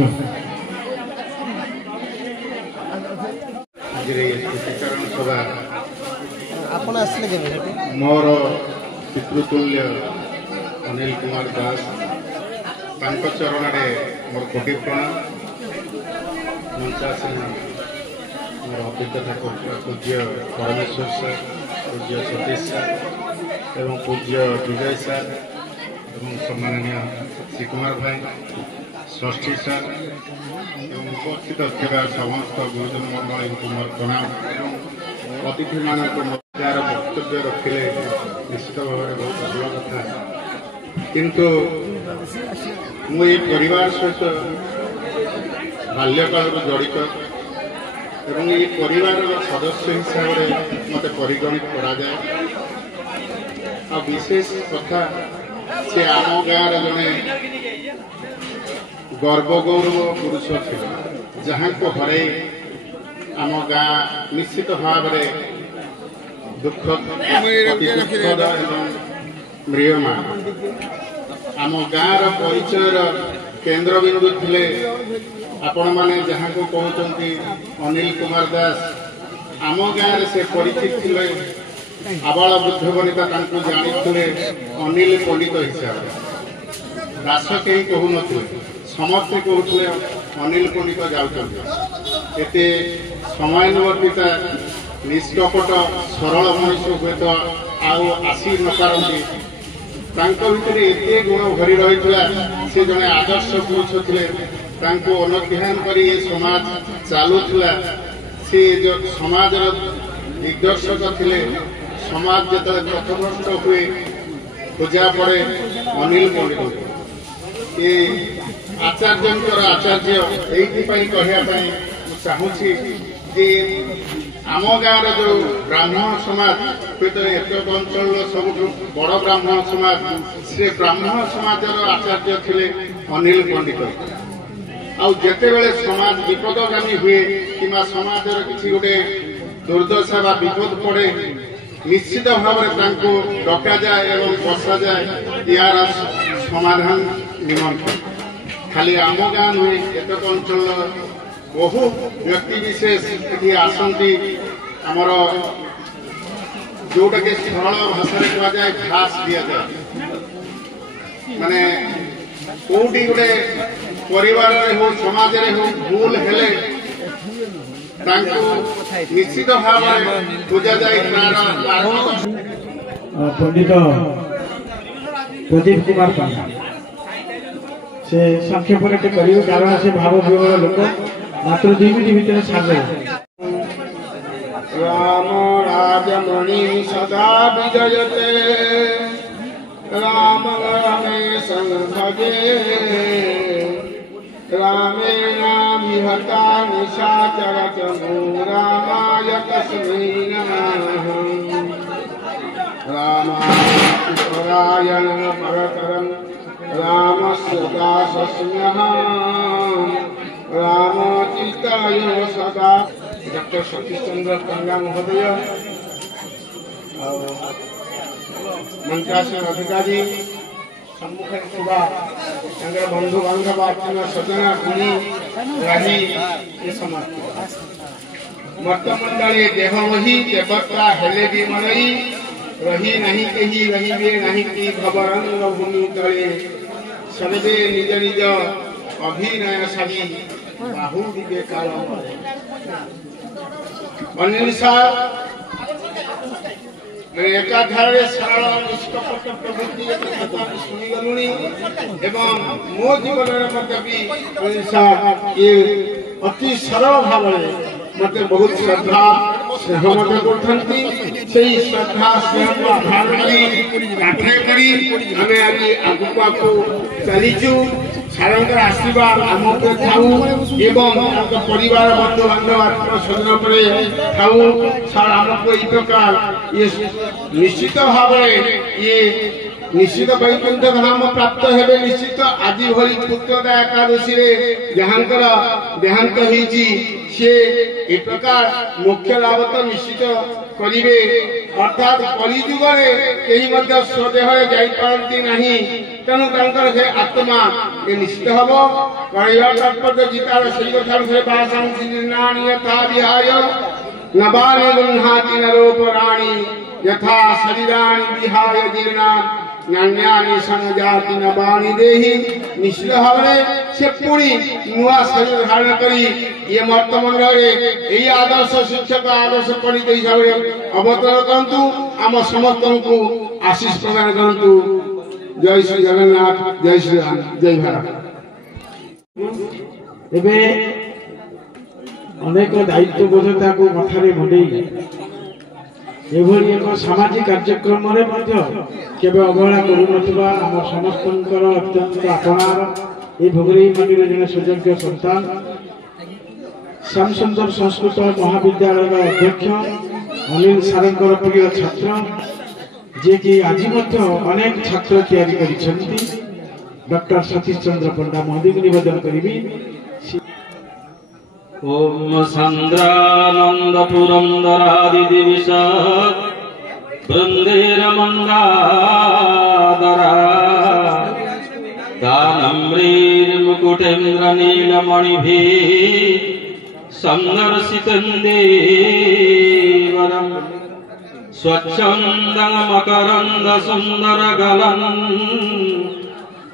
मोर पितृतुल्य अनिल कुमार दास चरण में मोर कोटि प्रणाम मंचासन मोर अभिज्ञता पूज्य परमेश्वर सर पूज्य सतीश सर एवं पूज्य विजय सर एवं सम्माननीय श्री कुमार भाई षष्ठी सर एवं उपस्थित थे समस्त गुरुजन मंडल को मोर प्रणाम अतिथि मान वक्तव्य रखिले निश्चित भाव में बहुत भल कथा किंतु मुझे परिवार सहित बाल्यकाल जड़ित एवं ये परिवार सदस्य हिसाब से मत परिगणित करा जाए आ विशेष कथा से आम गाँव जड़े गर्व गौरव पुरुष थे जहाँ को हर आम गाँ निश्चित भाव में दुखद म्रियमान आम गाँव परिचय केन्द्रबिंदु थे आपण मैंने जहाँ को कहते अनिल कुमार दास आम गाँव से परिचित थे आबाल वृद्ध वनिता जानी अनिल पंडित हिसाब से दास कहीं कहून समस्ते कहते अनिल पंडित जाते समयानुवर्तिता निष्कपट सरल मनुष्य हुए तो आसी न पारती भितर एत गुण भरी रही से जड़े आदर्श पुरुष थे अनुध्यान कर समाज चलुला सी जो समाज दिग्दर्शक थे समाज जो पथभ्रष्ट हुए खोजा पड़े अनिल पंडित ये आचार्य आचार्य ये कहवाई चाहूँगी जे आम गाँव जो ब्राह्मण समाज हुए तो एक अंचल सब बड़ ब्राह्मण समाज से ब्राह्मण समाज आचार्य थे अनिल पंडित आते बेले समाज विपदगामी हुए कि समाज किसी गोटे दुर्दशा बा विपद पड़े निश्चित भाव में डका जाए एवं बसा जाए यार समाधान निमंत्रण खाली आम गाँव नुहे एक अंचल बहु व्यक्ति विशेष ये आसती आमर जोटा कि सरल भाषा कह जाए घास दि जाए ମାନେ କୋଉଠି ଗୋଟେ ପରିବାରରେ ହଉ ସମାଜରେ ହଉ ଭୁଲ ହେଲେ ତାଙ୍କୁ ନିଶ୍ଚିତ ଭାବରେ ବୁଝାଯାଇ पंडित प्रदीप कुमार पंडा से संक्षेप करेंगे कारण से भाव विभोर लोक मात्र 2 मिनट भितर छाड़ राम राजमणि सदा विजयते राम रमेश भजे रामेणाभिहता निशाचर चमू रामाय तस्मै नमः रामायण परतरं रामस्य दासस्म्यहम् रामचिताय सदा डॉक्टर सतीश चंद्र पंडा महोदय मंत्रासन अधिकारी सम्मुखेन बंधु बांधव आत्मीय सज्जना गुणी राही ये समस्त मर्तमंडले देह वही देवता हेले भी मनई रही नहीं कही रही नहीं की भवरंग भूमि तले सर्वे निज निज अभिनय शाली बाहु दिवे काल अनिशा एकाधारे सरल निष्कपट प्रवृत्ति शुणीगलुणी एवं मो जीवन अनिशा ये अति सरल भाव मत बहुत श्रद्धा स्नेह करते श्रद्धा स्नेह को आधार आम आज आगू चलीचु सारंकर आशीर्वाद आमको थाऊ एवं परिवार बंधु बांधव आत्म स्वजन पर थाऊ सार आमको ये प्रकार ये निश्चित भाव ये निश्चित वैकुंठ धाम प्राप्त हेबे निश्चित आदि भली पुत्रदा एकादशी जहाँकर देहांत होईची से ए प्रकार मुख्य लाभ तो निश्चित करिवे अर्थात कलिजुग स्वदेह जापारती नहीं तेणु से आत्मा ये निश्चित हम कहवा तात्पर्य गीतार से यथा विहाय नवानि गृह्णाति नरोपराणि यथा शरीराणि विहाय जीर्णा नान्यानि संजाति नवानि देहि निश्चित भाव से पुणी नुआ शरीर धारण करी ये मर्तमंडल यही आदर्श शिक्षक आदर्श पंडित हिसाब से अवतरण करतु आम समस्त को आशीष प्रदान करतु। जय श्री जगन्नाथ जय श्री राम जय भारत। अनेक दायित्वबोधता को मथारे मुंडे एभली एक सामाजिक कार्यक्रम केवे अवहेला करुनथिबा आम समस्तंकर अत्यंत आपणार ए भोगरेई मंदिर जने सुयोग्य संतान श्याम सुंदर संस्कृत महाविद्यालय अध्यक्ष अनिल सारंकर प्रिय छात्र जे कि आज अनेक छात्र तैयारी करिसेंती डॉक्टर सतीश चंद्र पंडा महोदय को निवेदन करिबी। ओम संद्रानंद पुरंदरादि दिविशा वृंदेर मंदादरा दानम्रीर मुकुटेन्द्र नीलमणिभि संदर्शितंदेवरम स्वच्छंदं मकरंद सुंदर गलं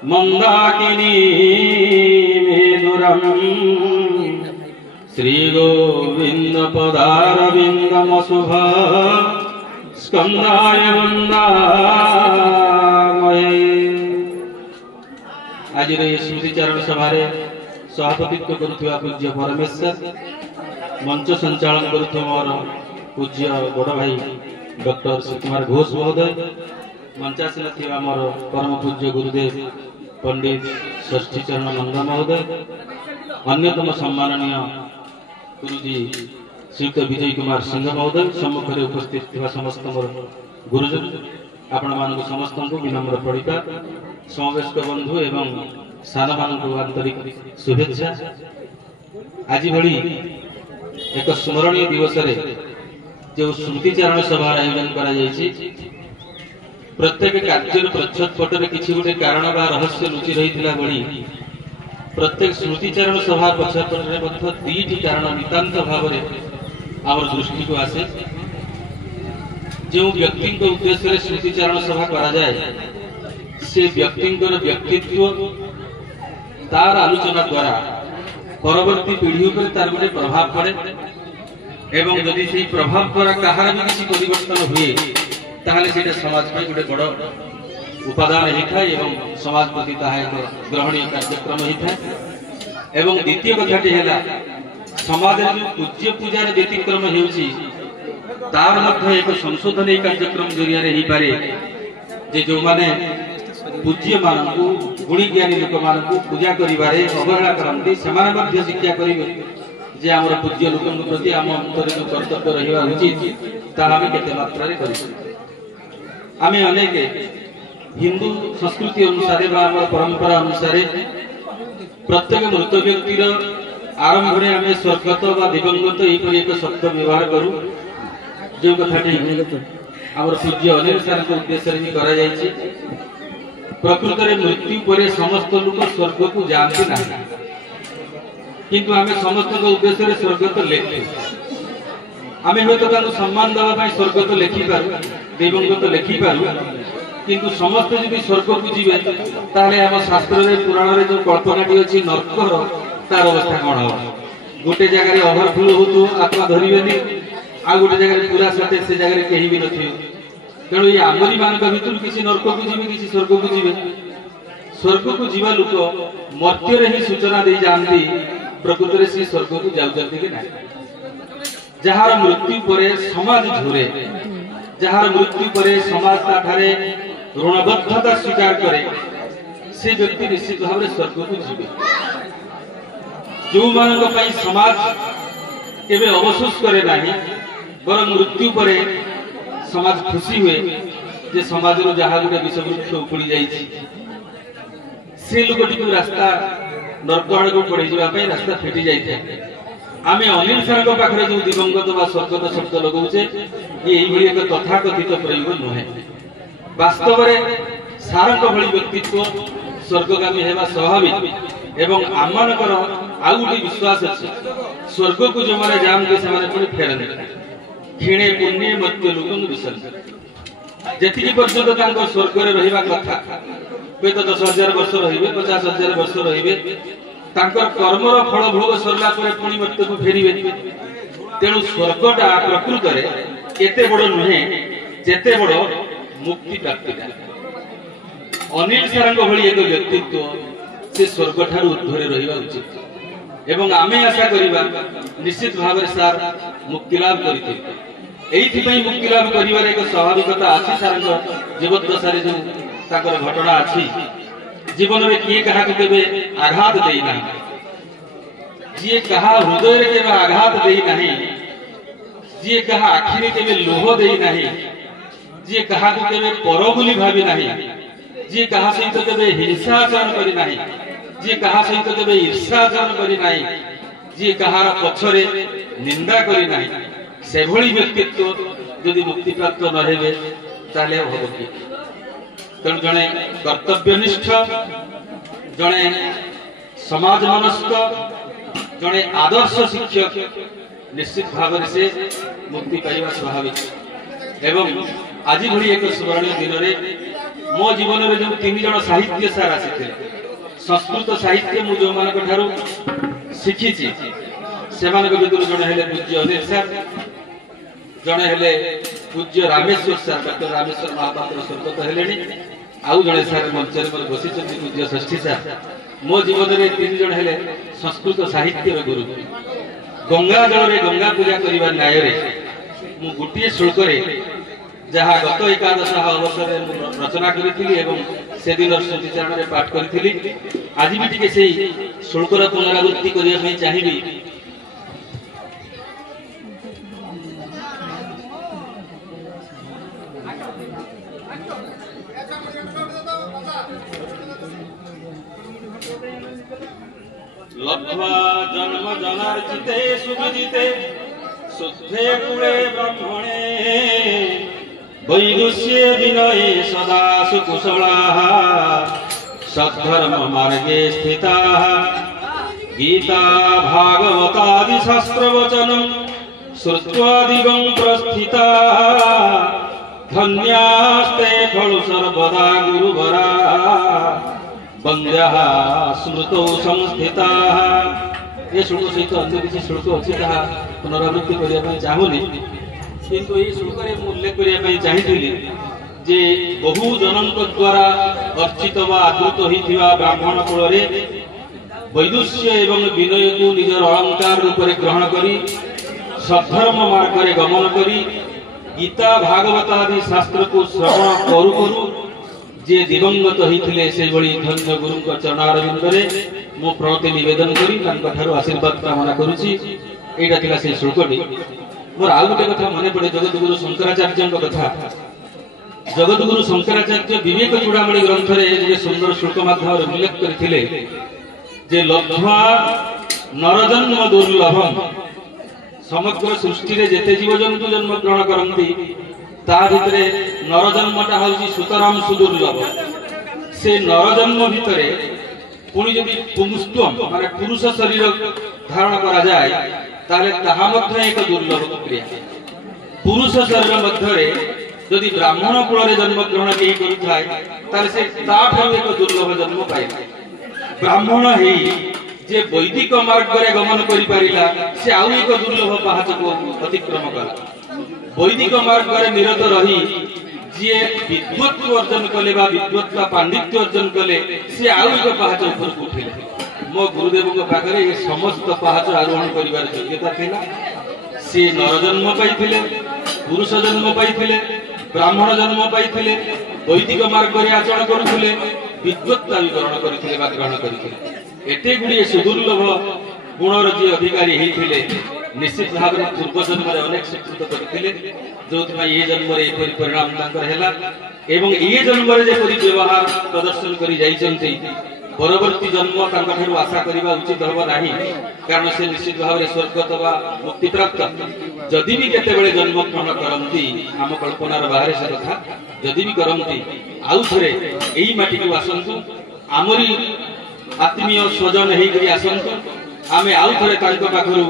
मंदाकिनी मेदुरम श्री गोविंद पदारविंदमशुभ स्कंदाय वंदामये। आज स्मृतिचारण सभा सभापतित्व करुवा पूज्य परमेश्वर मंच संचालन करुवा मोर पूज्य बड़ भाई डॉक्टर सुकुमार घोष महोदय मंचासीन थिबा मोर परम पूज्य गुरुदेव पंडित षष्ठी चरण नंद महोदय अन्यतम सम्माननीय गुरुजी श्रीयुक्त विजय कुमार सिंह महोदय सम्मुखें उपस्थित थिबा समस्त मोर गुरुजन आपण मानक समस्त को विनम्र प्रणिपात समवेशक बंधु एवं सान मानक आंतरिक शुभेच्छा। आज भली एक स्मरणीय दिवस जो स्मृतिचारण सभा आयोजन करा जायछि प्रत्येक कार्य प्रच्छद पटरे किछि गोटे कारण बा रहस्य लुचि रहितला बळी प्रत्येक स्मृतिचारण सभा पछा पटरे मध्य दुईटी कारण नितांत भाव आमर दृष्टि को आसे। जो व्यक्ति उद्देश्य स्मृतिचारण सभा करा जाए से व्यक्तिंकर व्यक्तित्व तार आलोचना द्वारा परवर्ती पीढ़ी पर तार गोटे प्रभाव पड़े एवं जदि से प्रभाव द्वारा कहार भी किसी परिवर्तन हुए ताहले सेटा समाज में गोटे बड़ उपादान होता है एवं समाज प्रति ताहा एक ग्रहणीय कार्यक्रम होता है। एवं द्वितीय कथाटी है समाज जो पूज्य पूजार व्यतिक्रम होउछि तार मध्य एक संशोधन कार्यक्रम जरिया रे ही पारे जे जो माने पूज्य मानकु गुणी ज्ञानी लोक मानकु पूजा करिबारे अवहेला करंती सेमाने मध्य शिक्षा करिवे जे हमर पूज्य लोकन प्रति हम अंतर जो कर्तव्य रहिबा उचित ताहा हम केते मात्रा रे करि आमे अनेक हिंदू संस्कृति अनुसार बा हमर परंपरा अनुसार प्रत्येक मृत व्यक्तिर आरंभ रे आमे स्वर्गत बा दिवंगत एपरि एक शब्द व्यवहार करू जो कथाटी हमर पूज्य अनिल सर के उद्देश्य रे करा जायछि। प्रकृत रे मृत्यु परे समस्त लोक स्वर्ग को जानते ना किंतु आमे समस्त के उद्देश्य रे स्वर्गत लेखे आमे होतो तानु सम्मान देबा पई स्वर्गत लेखि पारु दिवंगत लेखि पारु किंतु समस्त यदि स्वर्ग को जीवे ताले हम शास्त्र रे पुराण रे जो कल्पनाटी अछि नरकर तार अवस्था कोन हो गोटे जगह रे ओवरफ्लो होतो आत्मा धरिबेनी आ गोटे जगह रे पूरा सते से जगह रे केही भी नथियो तेणु ये आमरी मान भितर किसी नरक को जीवे किसी स्वर्ग को जीवे स्वर्ग को जीवा लोक मर्त्य रे ही सूचना दे जानती प्रकृत रे से स्वर्ग को जाउजंती कि नाही जहार मृत्यु परे समाज झुरे जहार मृत्यु परे समाज ताठारे ऋणबद्धता स्वीकार करे से व्यक्ति निश्चित भाव रे स्वर्ग को जीवे जो मानक पई समाज केबे अवसोस करे नाही बर मृत्यु परे समाज खुशी हुए जे समाज रो जहा गुटे विषवृक्ष उपड़ी जाईछि से लोकटी को रास्ता नरकण को पड़ी जिबा पई रास्ता फेटी जाईथे आमे अनिल सरक पाखरे जो दिवंगत बा स्वर्गत शब्द लगाउछे ये एही भली एक तथाकथित प्रयोग नहे वास्तव रे सारक भली व्यक्तित्व स्वर्गगामी हेबा स्वाभाविक एवं आमानकर आउ गुटे विश्वास अछि स्वर्ग को जो माने जाम के समाने पुनी फेरने क्षीणे पुण्य मत्य लोकन विसर्जन जेतिकी पर्यंत तांको स्वर्ग रे रहिबा कथा कोई तो 10,000 वर्ष रहिबे 50,000 वर्ष रहिबे तांकर कर्मर फल भोग सरला परे पुनी मत्य को फेरिबे तेणु स्वर्गटा प्रकृत रे एते बड़ नहे जेते बड़ मुक्ति प्राप्ति अनिल सरंग भली एक व्यक्तित्व से स्वर्ग ठारू ऊर्ध्वरे रहिबा उचित एवं आमे आशा करिबा निश्चित भाव रे सार मुक्ति लाभ करिते एइथि पई मुक्ति लाभ करिवार एक स्वाभाविकता अछि सारंग जीवन दशारे जो ताकर घटना अछि जीवन रे किए कहा केबे आघात देई नाही जे कहा हृदय रे केबे आघात देई नाही जे कहा आखि रे केबे लोह देई नाही जे कहा केबे पर बोली भाबी नाही जे कहा सहित केबे हिंसा आचरण करि नाही जे कहा सहित केबे ईर्ष्या आचरण करि नाही जे कहार पछरे निंदा करि नाही से भली व्यक्तित्व यदि मुक्ति प्राप्त न हेबे ताले होबो कि तेणु जने कर्तव्यनिष्ठ जने समाज मनस्क जने आदर्श शिक्षक निश्चित भाव से मुक्ति पाइबा स्वाभाविक एवं आज भली एक स्मरणीय दिन रे मो जीवन रे जो 3 जण साहित्य सार आसी संस्कृत साहित्य मु जो मान ठारू शिखिछि सेमान को भितर जने हेले पूज्य अनिल सर जने हेले पूज्य रामेश्वर सर डॉक्टर रामेश्वर महापात्र स्वर्गत हेलेनी आउ जने सर मंच रे बसी छथि पूज्य षष्ठी सर मो जीवन रे 3 जण हेले संस्कृत साहित्य रे गुरु गंगा जल रे गंगा पूजा करिबा न्याय रे मु गुटिए शुल्क रे जहा गत एकादश अवसर रे रचना करिथिली एवं से दिन स्मृति चरण रे पाठ करिथिली आज भी टिके सेही शुल्क रे पुनरावृत्ति करिया पई चाहिबी लब्ध्वा जन्म जनार्जिते सुविदिते शुद्धे कुले ब्रह्मणे वैदुष्ये विनये सदा सुकुशलाः सद्धर्म मार्गे स्थिताः गीता भागवतादि शास्त्रवचनं श्रुत्वा दिगं प्रस्थिताः धन्यास्ते खलु सर्वदा गुरुवरा वन्द्याः स्मृतौ संस्थिताः। ये श्लोक सहित अन्य किसी श्लोक अच्छी ताहा पुनरावृत्ति करने चाहूनी, किंतु ये श्लोक उल्लेख करने चाहिए जे बहु जनक द्वारा अर्चित व आदृत होता ब्राह्मण कूल वैदुष्य एवं विनय को निजर अलंकार रूप में ग्रहण करी सद्धर्म मार्ग में गमन करी गीता भागवत आदि शास्त्र को श्रवण करू करू जे दिवंगत होते से धन्य गुरु चरणारविंद में मो प्रणति निवेदन करी आशीर्वाद कामना करुच्ची। एटा थिला से श्लोकटी मोर आउ गोटे कथा मन पड़े जगतगुरु शंकराचार्य कथा। जगतगुरु शंकराचार्य विवेक चूड़ामणि ग्रंथ में गोटे सुंदर श्लोक माध्यम उल्लेख करथिले जे लब्ध्वा नरजन्म दुर्लभम। समग्र सृष्टि रे जेते जीव जंतु जन्म ग्रहण करती ता भितरे नरजन्मटा हଉଛି सुतराम सुदुर्लभ। से नरजन्म भितरे पुणी जदि पुंस्त्वम माने पुरुष शरीर धारण करा जाए ताले ताहा मध्य एक दुर्लभ क्रिया। पुरुष शरीर मध्य जदि ब्राह्मण कूल जन्म ग्रहण नहीं करुଥାଏ ताले से ताठू एक दुर्लभ जन्म पाए। ब्राह्मण है जे वैदिक मार्ग में गमन करि पारिला से आउ एक दुर्लभ पहाच को अतिक्रम कला। वैदिक मार्ग में निरत रही जे विद्वत्व अर्जन कले बा विद्वत्ता पांडित्य अर्जन कले से आउ एक पहाच ऊपर उठिले। मो गुरुदेव पाखे ये समस्त पहाच आरोहण करिवार योग्यता थिला। से नरजन्म पाइथिले, पुरुष जन्म पाइथिले, ब्राह्मण जन्म पाइथिले, वैदिक मार्ग में आचरण करुथिले, विद्वत्ता भी ग्रहण करथिले बा ग्रहण करथिले। एते गुड़िए सुदुर्लभ गुणर जी अधिकारी होते निश्चित भाव में पूर्व जन्म अनेक स्वीकृत करते जो ये जन्म परिणाम एवं ये जन्म व्यवहार प्रदर्शन कर परवर्ती जन्म आशा करने उचित हम ना कारण से निश्चित भाव में स्वर्गत व मुक्ति प्राप्त जदि भी केतबेले जन्म ग्रहण करती आम कल्पनार बाहर से कथा जदि भी करती आउ थे यही माटी को आसतु आमरी आत्मीय स्वजन होकर आसतु आमे आउ थे पाखु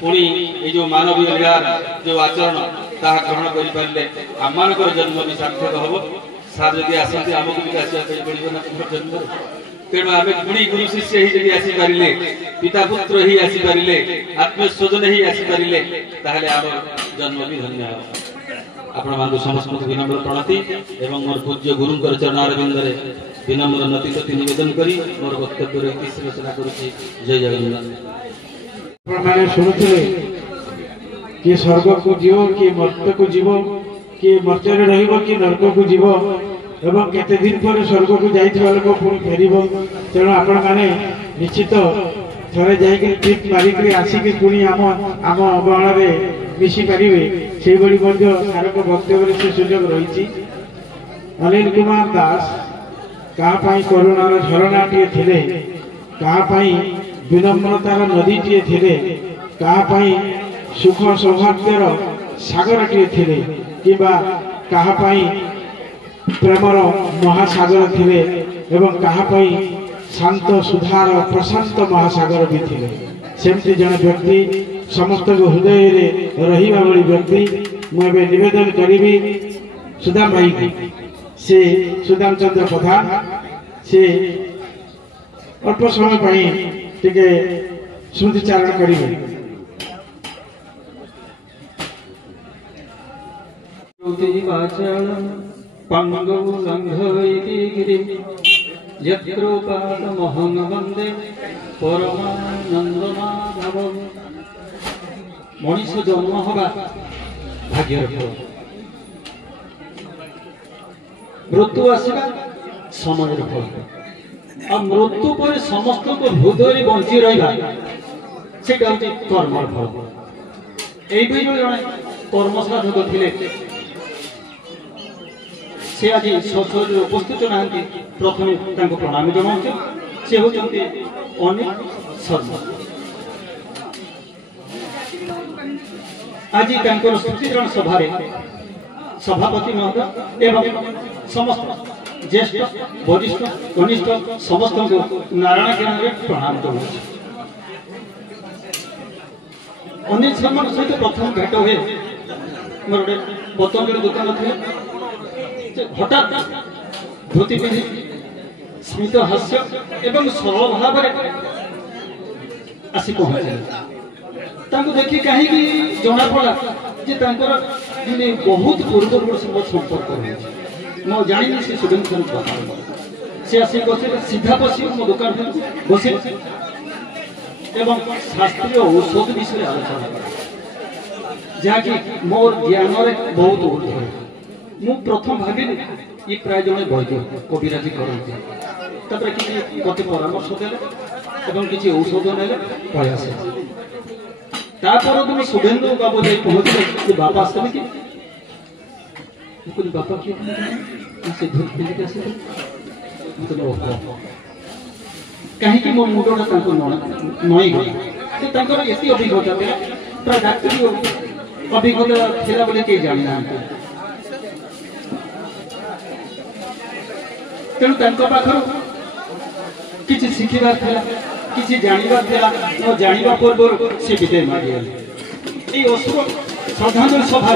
पुणी ये जो मानवीय लीलार जो आचरण ताहा ग्रहण करें आम जन्म भी सार्थक हम। सार जदि आसती आमको भी आसवाक पड़ो ना जन्म तेणु आम पुणी गुरु शिष्य ही जब आसीपारे पिता पुत्र ही आसीपारे आत्मीय स्वजन ही आसीपारे ताहले आम जन्म भी धन्य हो। आपण मानक समस्त विनम्र प्रणति एवं मोर पूज्य गुरु चरणारविंद विनम्र नतिगति निवेदन करी मोर वक्तव्य रचना करुच्ची। जय जगन्नाथ। मैंने शुणुले किए स्वर्ग को जीव किए मर्त्य को जीव किए मर्त्य कि नरक को जीव एवं केते दिन पर स्वर्ग को जाइथिबा लोक पुणी फेरिबो। तेणु आपण माने निश्चित थरे जाइके ट्रिप मारिकरी आसिके पुणी आम अगहण में मिसी पारिबे से भली मध्य सारक वक्तव्य से सुजोग रही। अनिल कुमार दास कहाँ करुणार झरनाटे थिले, कहाँ विनम्रतार नदीटे थिले, कहाँ सुख सौभाग्यर सागरटे थिले किबा कहाँ प्रेमर महासागर थिले एवं कहाँ शांत सुधार प्रशांत महासागर भी थिले। सेमती जन व्यक्ति समस्त हृदय रहिबा वाली व्यक्ति मुझे निवेदन करी सुदाम भाई की से सुदाम चंद्र प्रधान से अल्प समय टे स्मृतिचारण करेंगे। यत्रोपातमहं वन्दे परमानन्दमाधवम्। मनुष्य जन्म हवा भाग्यर फल, मृत्यु आसवा समय फल। आ मृत्यु पर समस्त को हृदय बंची रहा से कर्म फल। ये जड़े कर्म साधक थे से आज सत्संग उपस्थित ना प्रथम प्रणाम जनाऊँ से होती अनिल शर्मा। आज स्मृतिचारण सभा सभापति महोदय एवं समस्त ज्येष्ठ वरिष्ठ कनिष्ठ समस्त को नारायण ज्ञान प्रणाम जनाऊँ। अनिल शर्मा सहित प्रथम भेट हुए मोर गोटे पतंजलि दुकान थे हठात धोती पिंधि स्मित हास्य एवं सरल भाव आसी पहुंचे देखी कहीं जना पड़ा जे बहुत पूर्व संपर्क मो जानी से सुरेंद्र से आसी बसे सीधा बसी मो दुकान बसे एवं शास्त्रीय औषध विषय आलोचना जहाँकि मोर ज्ञान बहुत ऊर्ध्व मु प्रथम भाविली ये प्राय जड़े वैद्य कविराजी करते किसी मत परामर्श देले किसी औषध ने प्रयास तापर तुम शुभेन्दु बाबू जाए पहुंचे बापा आसते कि बापा किए से धूप पिंधिक आस कहीं मो मुंडटा नई गला ये अभिज्ञता था प्राय डाक्तरी अभिज्ञता थिला बोले कहीं जानी ना तेणु पाखर किसी शिखिबार किसी जानिबार न जानिबा पूर्व से विदाय मांगे असुर श्रद्धांजलि सभा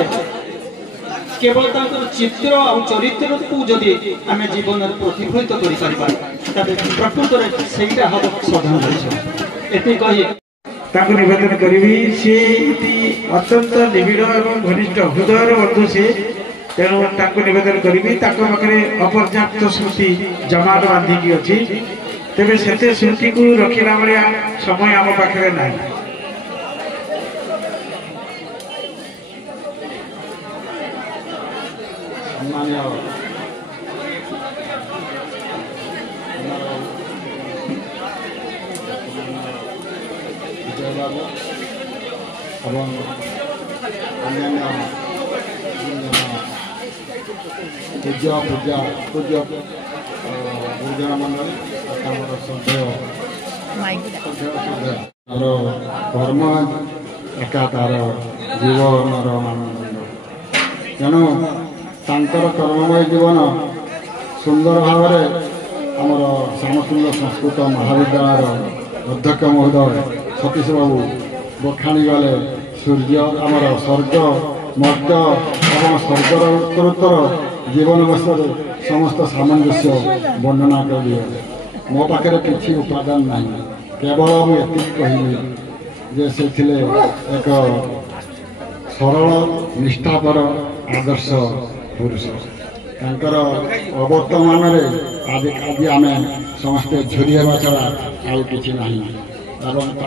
केवल चित्र और चरित्र को जदि आम जीवन प्रतिफलित कर प्रकृत से हम श्रद्धांजलि सभा एत कही निवेदन करी सी अत्यंत निबिड़ और घनिष्ठ हृदयर बंधु सी तेणु निवेदन करी पाखे अपर्याप्त स्मृति जमाट बांधिकी अच्छी तेरे से स्मृति को रखला भाया समय आम पाखे ना पूज्य पूजा पूज्य गुरुजन मंडल कर्म एका तार जीवन मानदंड तेणु कर्ममय जीवन सुंदर भाव आमर श्यामसुंदर संस्कृत महाविद्यालय अध्यक्ष महोदय सतीश बाबू बखाणी गले सूर्य आमर स्वर्ग मर्द और स्वर्गर उत्तरोत्तर जीवन अवस्था समस्त सामंजस्य वर्णना करिए मो पाखे किसी उपादान ना केवल मुझे कहबी जे से एक सरल निष्ठापर आदर्श पुरुष तांकर अवर्तमान आज आम समस्ते झुरी होगा छड़ा आउ कि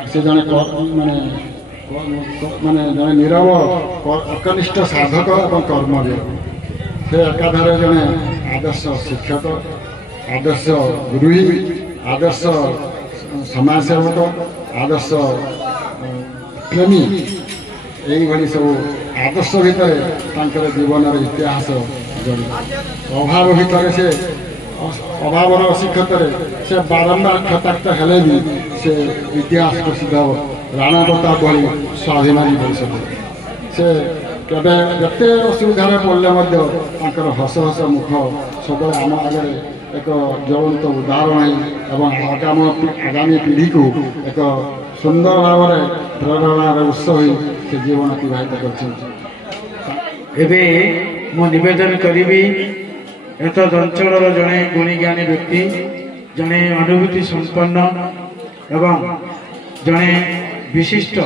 से जड़े माने जड़े नीरव एकनिष्ठ साधक और कर्मवीर से एकाधारे जड़े आदर्श शिक्षक आदर्श गुरुही आदर्श समाजसेवक आदर्श प्रेमी यही सब आदर्श भितर जीवन इतिहास जड़ित अभाव भितर से अभावर शिक्षक से बारंबार क्षताक्त हेले भी से इतिहास प्रसिद्ध राणा प्रताप भली स्वाभिमानी परिषद से केवे जिते असुविधार पड़े हस हस मुख सब आम आगे एक ज्वलंत उदाहरण आगामी पीढ़ी को एक सुंदर भाव में प्रेरणार उत्स हो जीवन अतिबाहित कर निवेदन करी एतद अंचल जड़े गुणीज्ञानी व्यक्ति जड़े अनुभूति संपन्न एवं जड़े विशिष्ट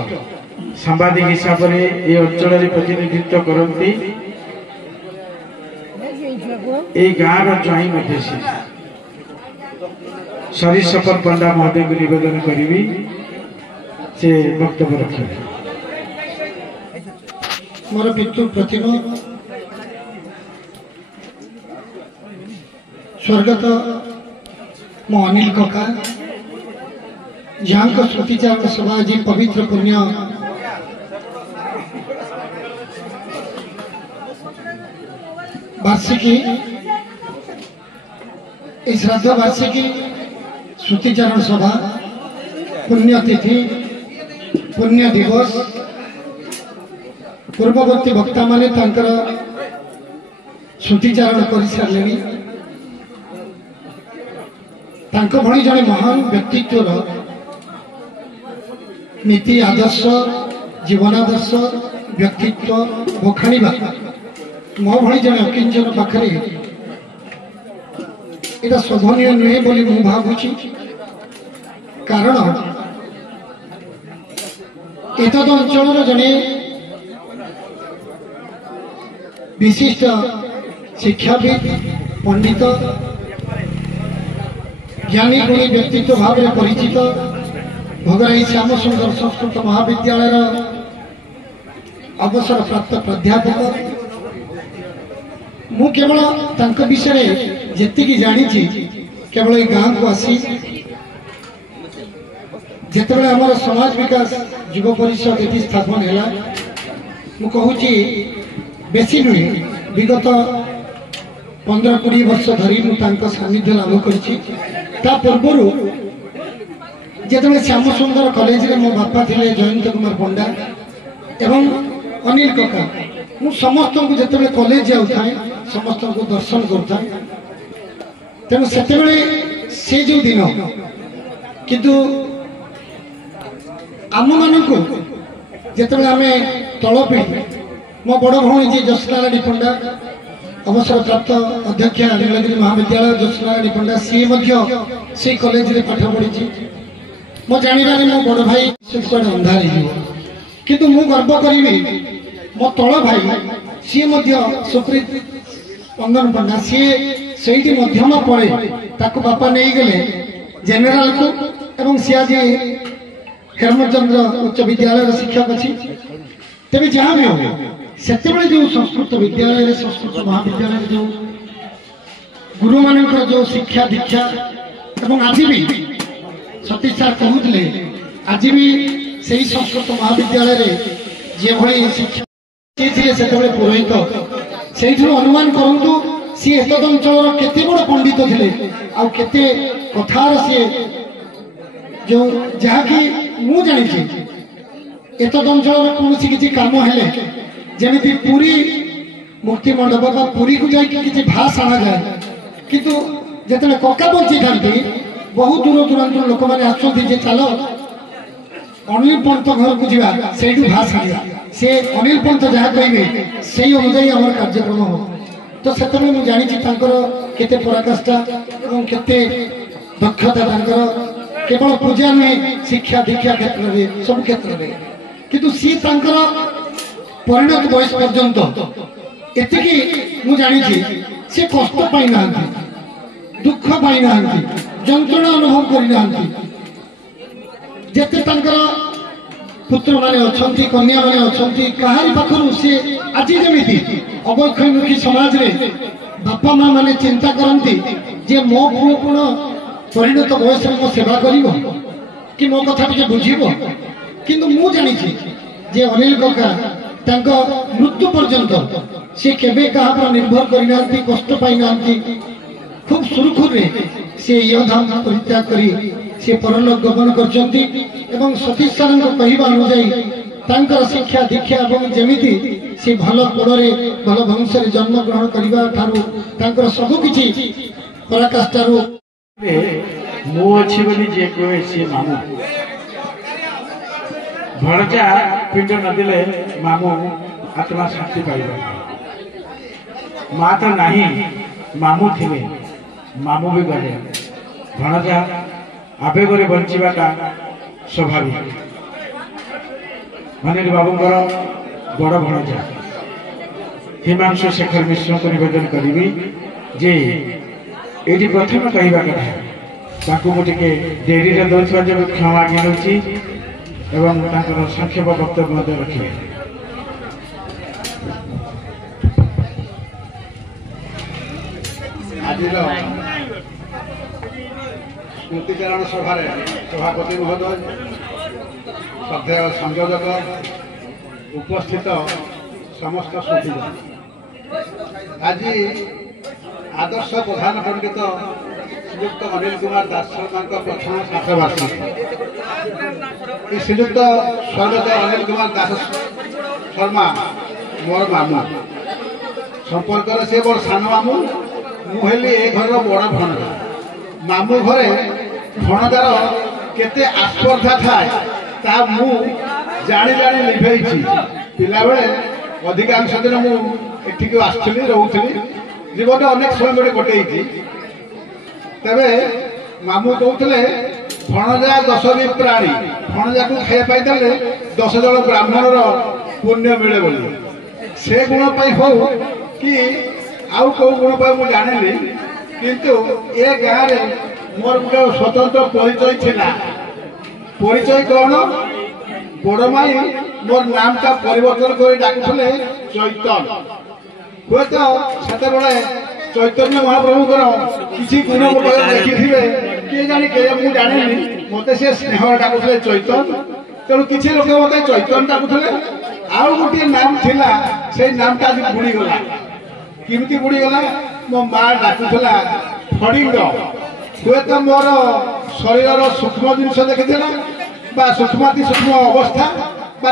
सांबादिक हिसाब से ये अंचल प्रतिनिधित्व करती गाँव ज्वाई मध्य सरीसफर पंडा महोदय को निवेदन करी से वक्तव्य रखे मोर पितृ प्रतिभा स्वर्गत मो अनिल कका जहाँ स्मृतिचारण सभा जी पवित्र पुण्य वार्षिकी श्राद्ध वार्षिकी श्रुतिचारण सभा पुण्यतिथि पुण्य दिवस पूर्ववर्ती वक्ता माने श्रुतिचारण कर सारे भली जड़े महान व्यक्तित्व नीति आदर्श जीवन आदर्श व्यक्तित्व बखाणीबा मो भली जड़े अकिंचन पाखे এটা শোভনীয় নুহে বলে মু ভাবুছি। কারণ এতদ অঞ্চলর জনে বিশিষ্ট শিক্ষাবিদ पंडित ज्ञानी गुणी व्यक्तित्व भाव में परिचित भोगराई श्याम सुंदर संस्कृत महाविद्यालय अवसर प्राप्त प्राध्यापक मु केवल तांको विषय जेतिकी जानी केवल ये गाँव को आसी जितेबाला आम समाज विकास युव परिषद ये स्थापन है मु कहूँ बेसी नुहे विगत 15-20 वर्ष धरी सानिध्य लाभ कर श्याम सुंदर कॉलेज रे मो बापा थे जयंत कुमार पंडा एवं अनिल कका मु समस्त को जिते कॉलेज जाऊे समस्त को दर्शन करता तेणु से जो दिन किंतु आम मान को जिते आम तल पीढ़ी मो बड़ भौणी जी जसनारायणी पंडा अवसर प्राप्त अध्यक्ष नीलगिरी महाविद्यालय जसनारायणी पंडा सी कॉलेज रे पाठ पढ़ी मो जानवर मो बड़ भाई अंधार किंतु मु गर्व करी मो तल भाई सी सुप्रीत स्पंदन पंडा सी से मध्यम पड़े ताको बापा नहीं गले जेनेराल को एवं सी आज हेमचंद्र उच्च विद्यालय शिक्षक अच्छी तेज जहाँ भी हो से जो संस्कृत विद्यालय संस्कृत महाविद्यालय जो गुरु मान जो शिक्षा दीक्षा एवं आज भी सतीश सार कहते आज भी से संस्कृत महाविद्यालय जे भली शिक्षा से पुरोहित से अनुमान करूँ सी एतद अंचल केते बड़ पंडित थे आते कथार सी जो जहाँकि मु जानी एतद अंचल कौन किसी काम है जमी पुरी मुक्ति मंडप पुरी को जाकि भास आना जाए किंतु जिते कका बंची था बहुत दूर दूरांत लोक मैंने आसते चल अनिल पंत घर को जा भास आना से अनिल पंत जहाँ कहे से अनुजाई आम कार्यक्रम हो तो से मुझे जानी केते पराकाष्ठा और केते दक्षता केवल पूजा नुहे शिक्षा दीक्षा क्षेत्र में सब क्षेत्र में किंतु सी परिणत बयस पर्यंत एतिकी मु जानी से कष्ट पाई ना दुख पाई ना जंत्रणा अनुभव करना जिते पुत्र माने अच्छी कन्या माने अच्छी कहारी पाखर सी आज जमी अवक्षमुखी समाज रे बापा माँ माने चिंता करती जे मो पुओ कौन परिणत बयस मो सेवा कर कि मो कथा टे बुझब किंतु मु जानी जे अनिल कका मृत्यु पर्यंत सी केबे कहा पर निर्भर करना कष्ट पाई ना खूब सुरखुर से धाम परित्याग करी से परलोक गमन कर सतीश सार कहवा अनुजाई शिक्षा दीक्षा और जमीती से भल कोड़े भल वंश जन्म ग्रहण करने सबकि पराकाष्ठार मु अच्छी बोली जे कहे सी मामू भणजा पिंड नदिले मामू आत्मा शांति पाइबा माँ तो नहीं मामू थे मामू भी गले भणजा आवेगे बंचाटा स्वाभाविक अनिल बाबूंर बड़ भणजा हिमांशु शेखर मिश्र को निवेदन करी जे ये प्रथम कहवा कथा मुझे डेरी दौर जो क्षमा गिनूची एवं संक्षेप वक्तव्य रखिए। आज स्मृतिचारण सभा सभापति महोदय श्रद्धेय संयोजक उपस्थित समस्त श्रोतीगण आज आदर्श प्रधान पंडित श्रीयुक्त अनिल कुमार दास प्रथम श्राद्धवार्षिकी श्रीयुक्त स्वर्गत अनिल कुमार दास शर्मा मोर मामू संपर्क से बड़ सान मामू मुझे ए घर बड़ भणजा मामू घरे भणजार केते आस्पर्धा थाए मु जानी जानी लिभेई पिला बेले अधिकांश दिन मुझे आसुली रोली जीवन अनेक समय गोटे कटे तेरे मामू कहते भणजा 10 प्राणी भणजा को खाया पाई 10 जन ब्राह्मण पुण्य मिले बोली से गुण हो कि आउ कौ गुण मुझे जानी किंतु ए गाँव में मोर गोटे स्वतंत्र परिचय थिला परिचय कौन बड़ माई मोर नाम टा परिवर्तन कर डाकुले चैतन्य हुए तो से चैतन्य महाप्रभुकर किसी गुण देखी किए जानी मुझे जानी मत से स्नेह डाकुले चैतन्य तेणु किसी लोक मत चैतन्य डाकुले आउ गोटे नाम थिला से नाम टा आज बुड़ीगला किमती बुड़ीगला मो माँ डाकुला फड़िंग हुए तो मोर शरीर सूक्ष्म जिनस देखा सूक्ष्माति सूक्ष्म अवस्था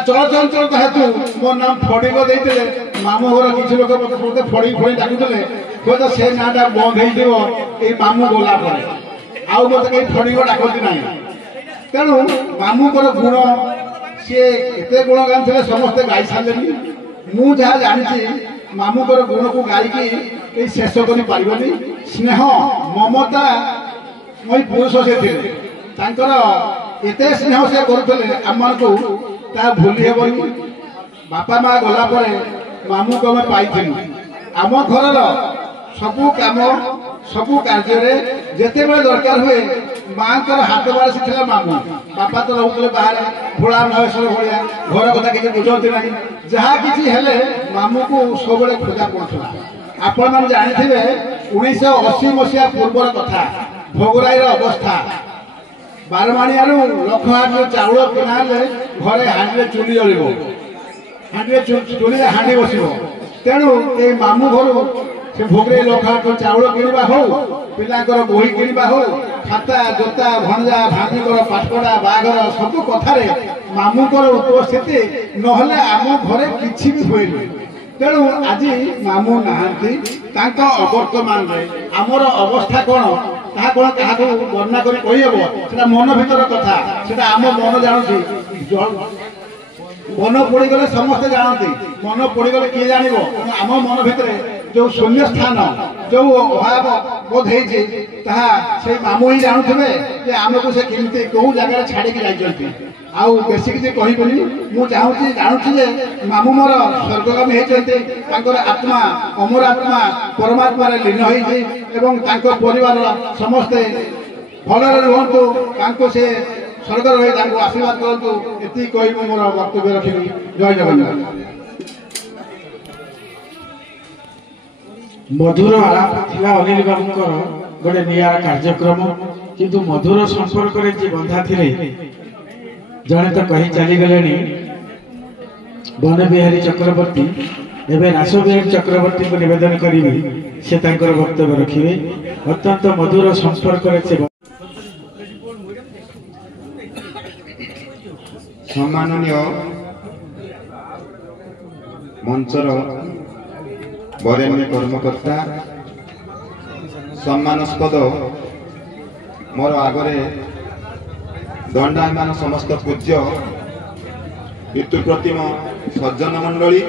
चलचंचल हेतु मो नाम फड़िंग देते मामू घर किसी लोक मत फड़ी फड़ी डाकुले हुए तो से ना बंद हो मामू गला आउ मत कहीं फड़िंग डाकती ना तेणु मामूकर गुण सी एत गुण गाँव समस्ते गाई सारे मु जहाँ जानी मामूकर गुण को गायकी कहीं शेष कर पारनी स्नेह ममता मई पुरुष से थे एत स्नेह से करुले आम को भूली हेबनी बापा माँ गला मामू को आम पाई आम घर सबू काम सबू कार्य जिते बड़े दरकार हुए माँ को हाथ बार सी मामू बापा तो रोते बाहर भोला महेश्वर भाया घर कथा किसी बुझती ना जहाँ कि मामू को सब खोजा पड़ता आपण मैंने जानी 1980 मसीहा पूर्वर कथा भोगराई अवस्था बारमाणिया लखहाट चाउल किना घरे हांडी चुली जल हांडी चुली हांडी बस तेणु ये मामू घर से भोगरे लखहाट चाउल किणवा हो पिलांकर बही किणवा हो खाता जोता भंजा भांजीकर पाठपढ़ा बाघर सब कथार मामूकर उपस्थिति नहले आम घरे किछि भी हुए तेणु आज मामू नहांती अवर्तमान आमर अवस्था कौन ता कौन क्या वर्णना कर कहीहब मन भीतर कथा से आम मन जानती मन पड़गले समस्ते जानती मन पड़गले किए जान आम मन भितर जो शून्य स्थान जो अभाव बोध से मामू ही जानुवे आमको से केमती कौ जगह छाड़ी जाती आउ बेसी किसी कहबनी मु चाहूँगी जानूँ मामू मोर स्वर्गगामी होती आत्मा अमर आत्मा परमात्मा लीन हो परिवार समस्ते भलरे रुहतु से स्वर्ग रही आशीर्वाद करूँ ये कही मोर वक्तव्य रखी जय जगन्नाथ। मधुर आलाप थिला अनिल बाबूकर गोटे नियारा कार्यक्रम किंतु मधुर संपर्क रे जी बंधा थिले जने तो कही चली गले वन बिहारी चक्रवर्ती एवं रास बिहारी चक्रवर्ती को निवेदन करी से वक्तव्य रखिए अत्यंत मधुर संपर्क रे सम्माननीय मंचर वरेण्य कर्मकर्ता सम्मानस्पद मोर आगरे दंडायमान समस्त पूज्य पितृप्रतिम सज्जन मंडली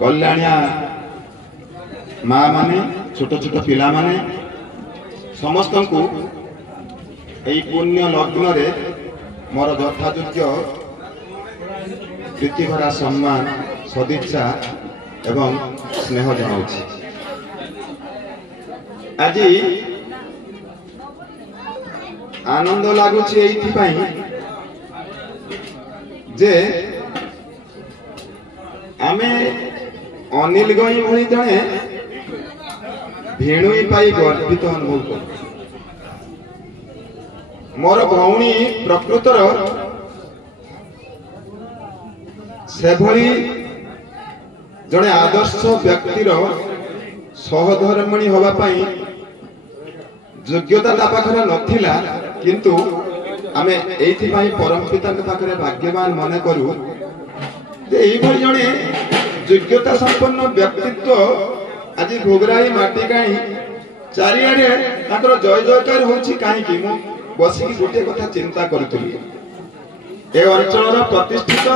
कल्याणिया माँ माने छोट छोट पिला माने समस्त को यही पुण्य लग्न रे मोर यथायोग्य प्रीतिभरा सम्मान सदिच्छा एवं स्नेह जनाऊँ आज आनंद लगुच जे आमे अनिल गई भली जड़े भेणुई पाई गर्वित अनुभव कर मोर भौणी प्रकृतर से भली जड़े आदर्श व्यक्तिर सहधर्मिणी हवा पाई योग्यता ता पाखरे नथिला किंतु आमे एथि पाई परम पिता के पाखरे भाग्यवान मने करू जे एई भली जणे योग्यता संपन्न व्यक्तित्व आज भोगराई माटी काई चारिआडे ताकर जय जयकार होछि काहे कि मु बसी गोटे कथा चिंता करथुली ए अंचलर प्रतिष्ठित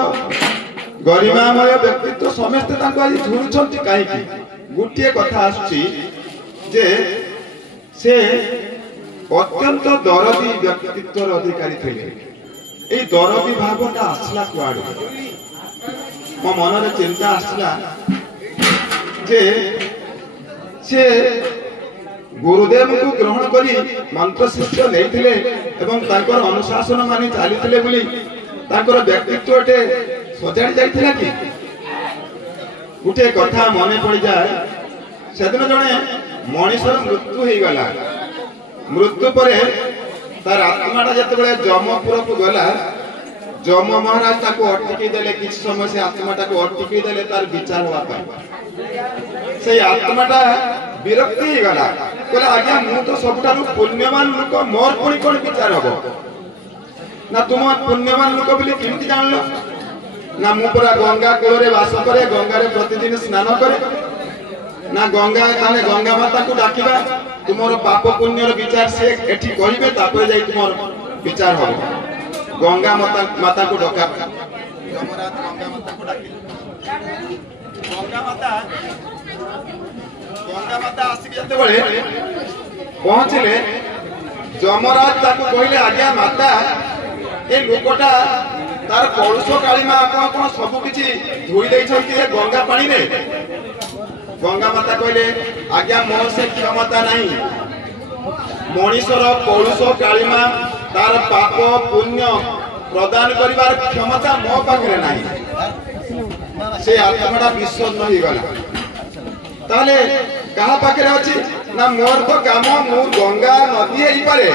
गरिमामय व्यक्तित्व समस्ते ताको आज झुरुछंती काहे कि गोटे कथा आछी जे से अत्यंत दरदी व्यक्तित्वर अधिकारी थे। ये दरदी भावटा आसला कुआड़ मो मन चिंता आसला जे से गुरुदेव को ग्रहण करी मंत्र शिष्य लेथिले एवं ताकर अनुशासन मानि चलीथिले बोली ताकर व्यक्तित्व टे सजाड़ी जाइथिला कि गुटे कथा मने पड़ जाए सेदिन जने मनीषर मृत्यु हो गला। मृत्यु पर तार आत्माटा जिते जमपुर को गला जम महाराज ताको अटकी देले किछ समय से आत्माटा को अटकी देले तार विचार हुआ से आत्माटा विरक्ति हो गला कहला आज्ञा मु तो सबठारु पुण्यवान लोक मोर पुणी कोन विचार हबो ना तुम पुण्यवान लोक बोली केमती जानलो ना मु पूरा गंगा कूल वास करे गंगा रे प्रतिदिन स्नान करे ना गंगा ताने गंगा माता को डाकिबा तुमर पाप पुण्यर विचार से एठी कहिबे तापर जाई तुमर विचार हो गंगा माता को डका यमराज गंगा माता को डाकी गंगा माता आसी जते बळे पहुंचले यमराज ताको कहले आज्ञा माता ए लोकटा तार कलुष कालीमा आपण कोन सब किछि धोई दै छथि ए गंगा पानी रे। गंगा माता कहले आज्ञा मोर से क्षमता नहीं मनीषर कलुष कालीमा तार पाप पुण्य प्रदान करिवार क्षमता मो पाखरे नहीं। से आत्माटा विषन्न हो गला ताले कहा पाखरे अछि ना मोर तो काम मु गंगा नदी हेई पारे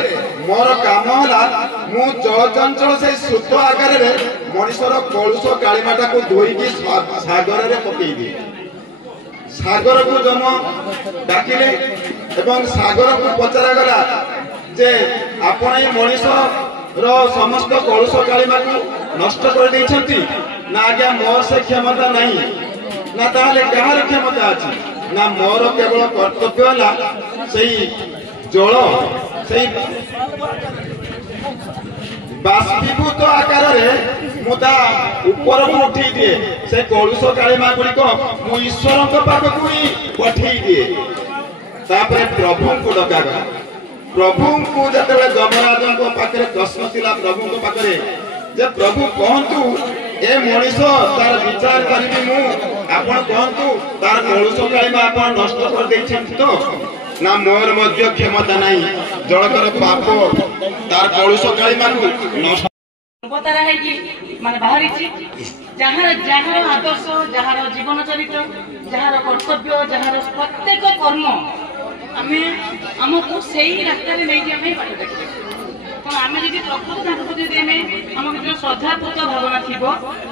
मोर काम हला मु जल चंचल से सुत आकार रे मनीषर कलुष कालीमाटा को धोई सागर रे पकई दी। सागर को जम डाकिले एवं सागर को पचरा गला जे आपण ए मनीष रो समस्त कलुष कालीमा को नष्ट कर दैछंती ना आज्ञा मोर से क्षमता नहीं ना ताले कहार क्षमता अछि ना मोर केवल कर्तव्य हला सेही जल सेही बाष्पीभूत आकार रे मुदा ऊपर को उठी दिए से कलुष कालीमा गुड़ी को मु ईश्वर को पाख को ही पठेई दिए। तापर प्रभु को डका गला प्रभु को जते जमराज को पाखरे प्रश्न थिला प्रभु को पाखरे जे प्रभु कहंतु ए मनीष तार विचार करिबी मु आपण कहंतु तार कलुष कालीमा आपण नष्ट कर दैछन तो ना मोर मध्य क्षमता नहीं जणकर पाप तार कलुष कालीमा को नष्ट बता है कि माने बाहरी छी जहार जहार आदर्श जहार जीवन चरित्र जहार कर्तव्य जहार प्रत्येक कर्म आमे हमको सही रास्ता रे नै जे बात देखिबे तो आमे जदि प्रकृत ताको प्रति देमे हमको जो श्रद्धापूत भावना थिबो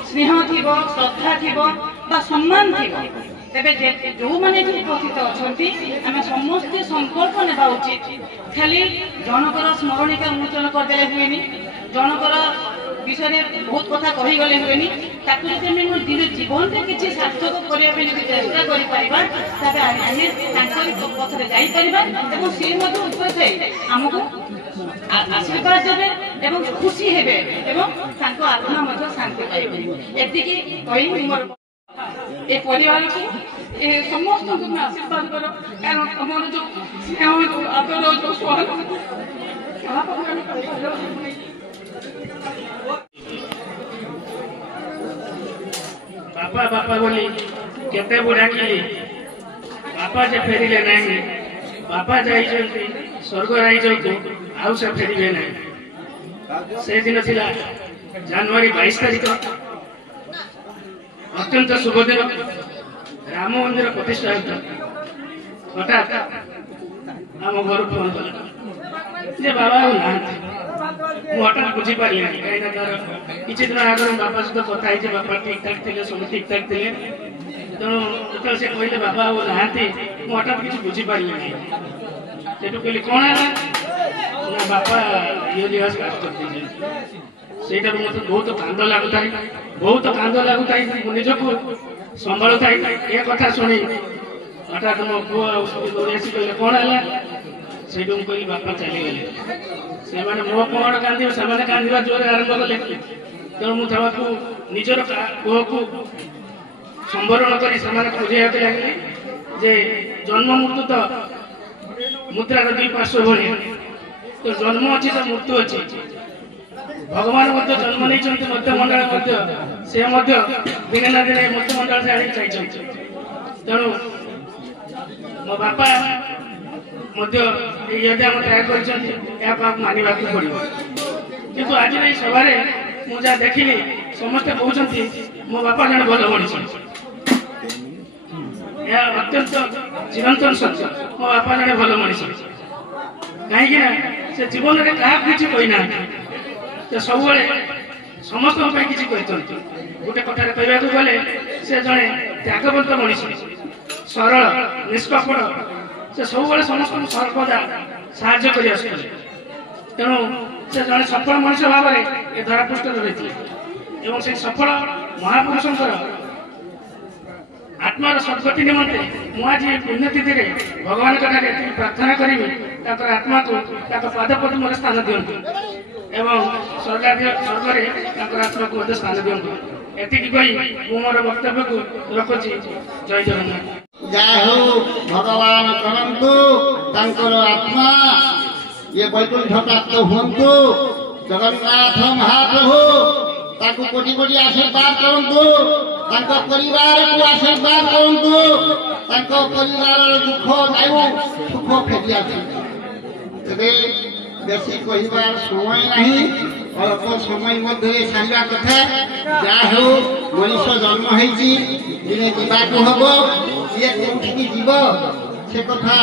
स्नेह थिबो श्रद्धा थिबो बा सम्मान थिबो तेबे जो माने जो उपस्थित अछंती आमे समस्त संकल्प नेबा उचित खाली जनकर स्मरणिका उन्मोचन कर देले हुएनी जनकर विषय में बहुत कथा कही गले हुएनी ताकु जदि हम दिन जीवन रे किछि सार्थक करिया पे जदि चेष्टा करि परिबा तबे आमे तांकरी पथ रे जाई परिबा एवं से मधु उपस्थित हमको आशीर्वाद देवे एवं खुशी हेबे एवं तांको आत्मा मध्य शांति पाइबे एति की कहि मोर ए परिवार को ए समस्त को मैं आशीर्वाद करो कारण हमर जो स्नेह जो आदर जो स्वागत बापा बापा बोली केते बुढ़ा की बापा जे फेरिले नहीं बापा जाइछंती स्वर्ग राइज को आउ से फेरिबे नहीं। से दिन थिला जनवरी 22 तारिख अत्यंत शुभ दिन राम मंदिर प्रतिष्ठा होता हठात आम घर फोन कला जे बाबा ना हठात बुझी पारे कहीं तार किसी दिन आगे बापा सहित कथा है बापा ठीक ठाक थे सब ठीक ठाक थे तेणु जो से कहले बाबा नहांती हठात किसी बुझी पारे सेठू कहली कौन है ना बापा ये लिहाज काट से मत बहुत कांद लगुता बहुत कांद लगुता निज को संभालुता ये कथा शुणी हठात मो पुआ दौड़ी कहले कौन है से कहली बापा चलीगले से मो कौन कांद से कांदा जोर आरंभ कले तेणु मुझे निजर पुह को संवरण कर बुझे लगे जे जन्म मृत्यु तो ମୁଦ୍ରାର ଦୁଇ ପାର୍ଶ୍ୱ ଭଳି ତ ଜନ୍ମ ଅଛି ତ ମୃତ୍ୟୁ ଅଛି। ଭଗବାନ ମଧ୍ୟ ଜନ୍ମ ନେଇଛନ୍ତି ମଧ୍ୟମଣ୍ଡଳ ମଧ୍ୟ, ସେ ମଧ୍ୟ ଦିନେ ନା ଦିନେ ମଧ୍ୟମଣ୍ଡଳ ଆଣିକି ଯାଇଛନ୍ତି। ତେଣୁ ମୋ ବାପା ମଧ୍ୟ ଏଇ ଯଜ୍ଞ ତ୍ୟାଗ କରିଛନ୍ତି, ଏହାକୁ ମାନିବାକୁ ପଡ଼ିବ। କିନ୍ତୁ ଆଜିର ଏଇ ସଭାରେ ମୁଁ ଯାହା ଦେଖିଲି ସମସ୍ତେ କହୁଛନ୍ତି ମୋ ବାପା ଜଣେ ଭଲ ମଣିଷ। ଏହା ଅତ୍ୟନ୍ତ ଚିରନ୍ତନ ସତ୍ୟ। ମୋ ବାପା ଜଣେ ଭଲ ମଣିଷ, କାହିଁକି ନା ସେ ଜୀବନରେ କାହାକୁ କିଛି କହିନାହାନ୍ତି, ସେ ସବୁବେଳେ ସମସ୍ତଙ୍କ ପାଇଁ କିଛି କରିଛନ୍ତି। ଗୋଟେ କଥାରେ କହିବାକୁ ଗଲେ ସେ ଜଣେ ତ୍ୟାଗବନ୍ତ ମଣିଷ, ସରଳ ନିଷ୍କପଟ, ସେ ସବୁବେଳେ ସମସ୍ତଙ୍କୁ ସର୍ବଦା ସାହାଯ୍ୟ କରି ଆସୁଥିଲେ। ତେଣୁ ସେ ଜଣେ ସଫଳ ମଣିଷ ଭାବରେ ଏ ଧରାପୃଷ୍ଠରେ ରହିଥିଲେ ଏବଂ ସେ ସଫଳ ମହାପୁରୁଷଙ୍କର ଆତ୍ମାର ସଦ୍ଗତି ନିମନ୍ତେ ମୁଁ ଆଜି ପୁଣ୍ୟତିଥିରେ ଭଗବାନଙ୍କ ଠାରେ ପ୍ରାର୍ଥନା କରିବି ତାଙ୍କର ଆତ୍ମାକୁ ତାଙ୍କ ପାଦପଦ୍ମରେ ସ୍ଥାନ ଦିଅନ୍ତୁ ଏବଂ ସ୍ୱର୍ଗରେ ତାଙ୍କର ଆତ୍ମାକୁ ମଧ୍ୟ ସ୍ଥାନ ଦିଅନ୍ତୁ। ଏତିକି କହି ମୁଁ ମୋର ବକ୍ତବ୍ୟକୁ ରଖୁଛି। ଜୟ ଜଗନ୍ନାଥ। ଯାହା ହଉ ଭଗବାନ କରନ୍ତୁ ତାଙ୍କର ଆତ୍ମା ये वैकुंठ प्राप्त हुंतु। जगन्नाथ महाप्रभु ताकू कोटि कोटि आशीर्वाद करंतु, तांको परिवार को आशीर्वाद करंतु, तांको परिवार दुख जाऊ सुख फेरी आसी। तेबे बेसी कहिबार समय नहीं, अल्प समय मध्य सारा कथा। जा हो मनुष्य जन्म होईची दिने जीवाको हबो, ये कोठी जीव से कथा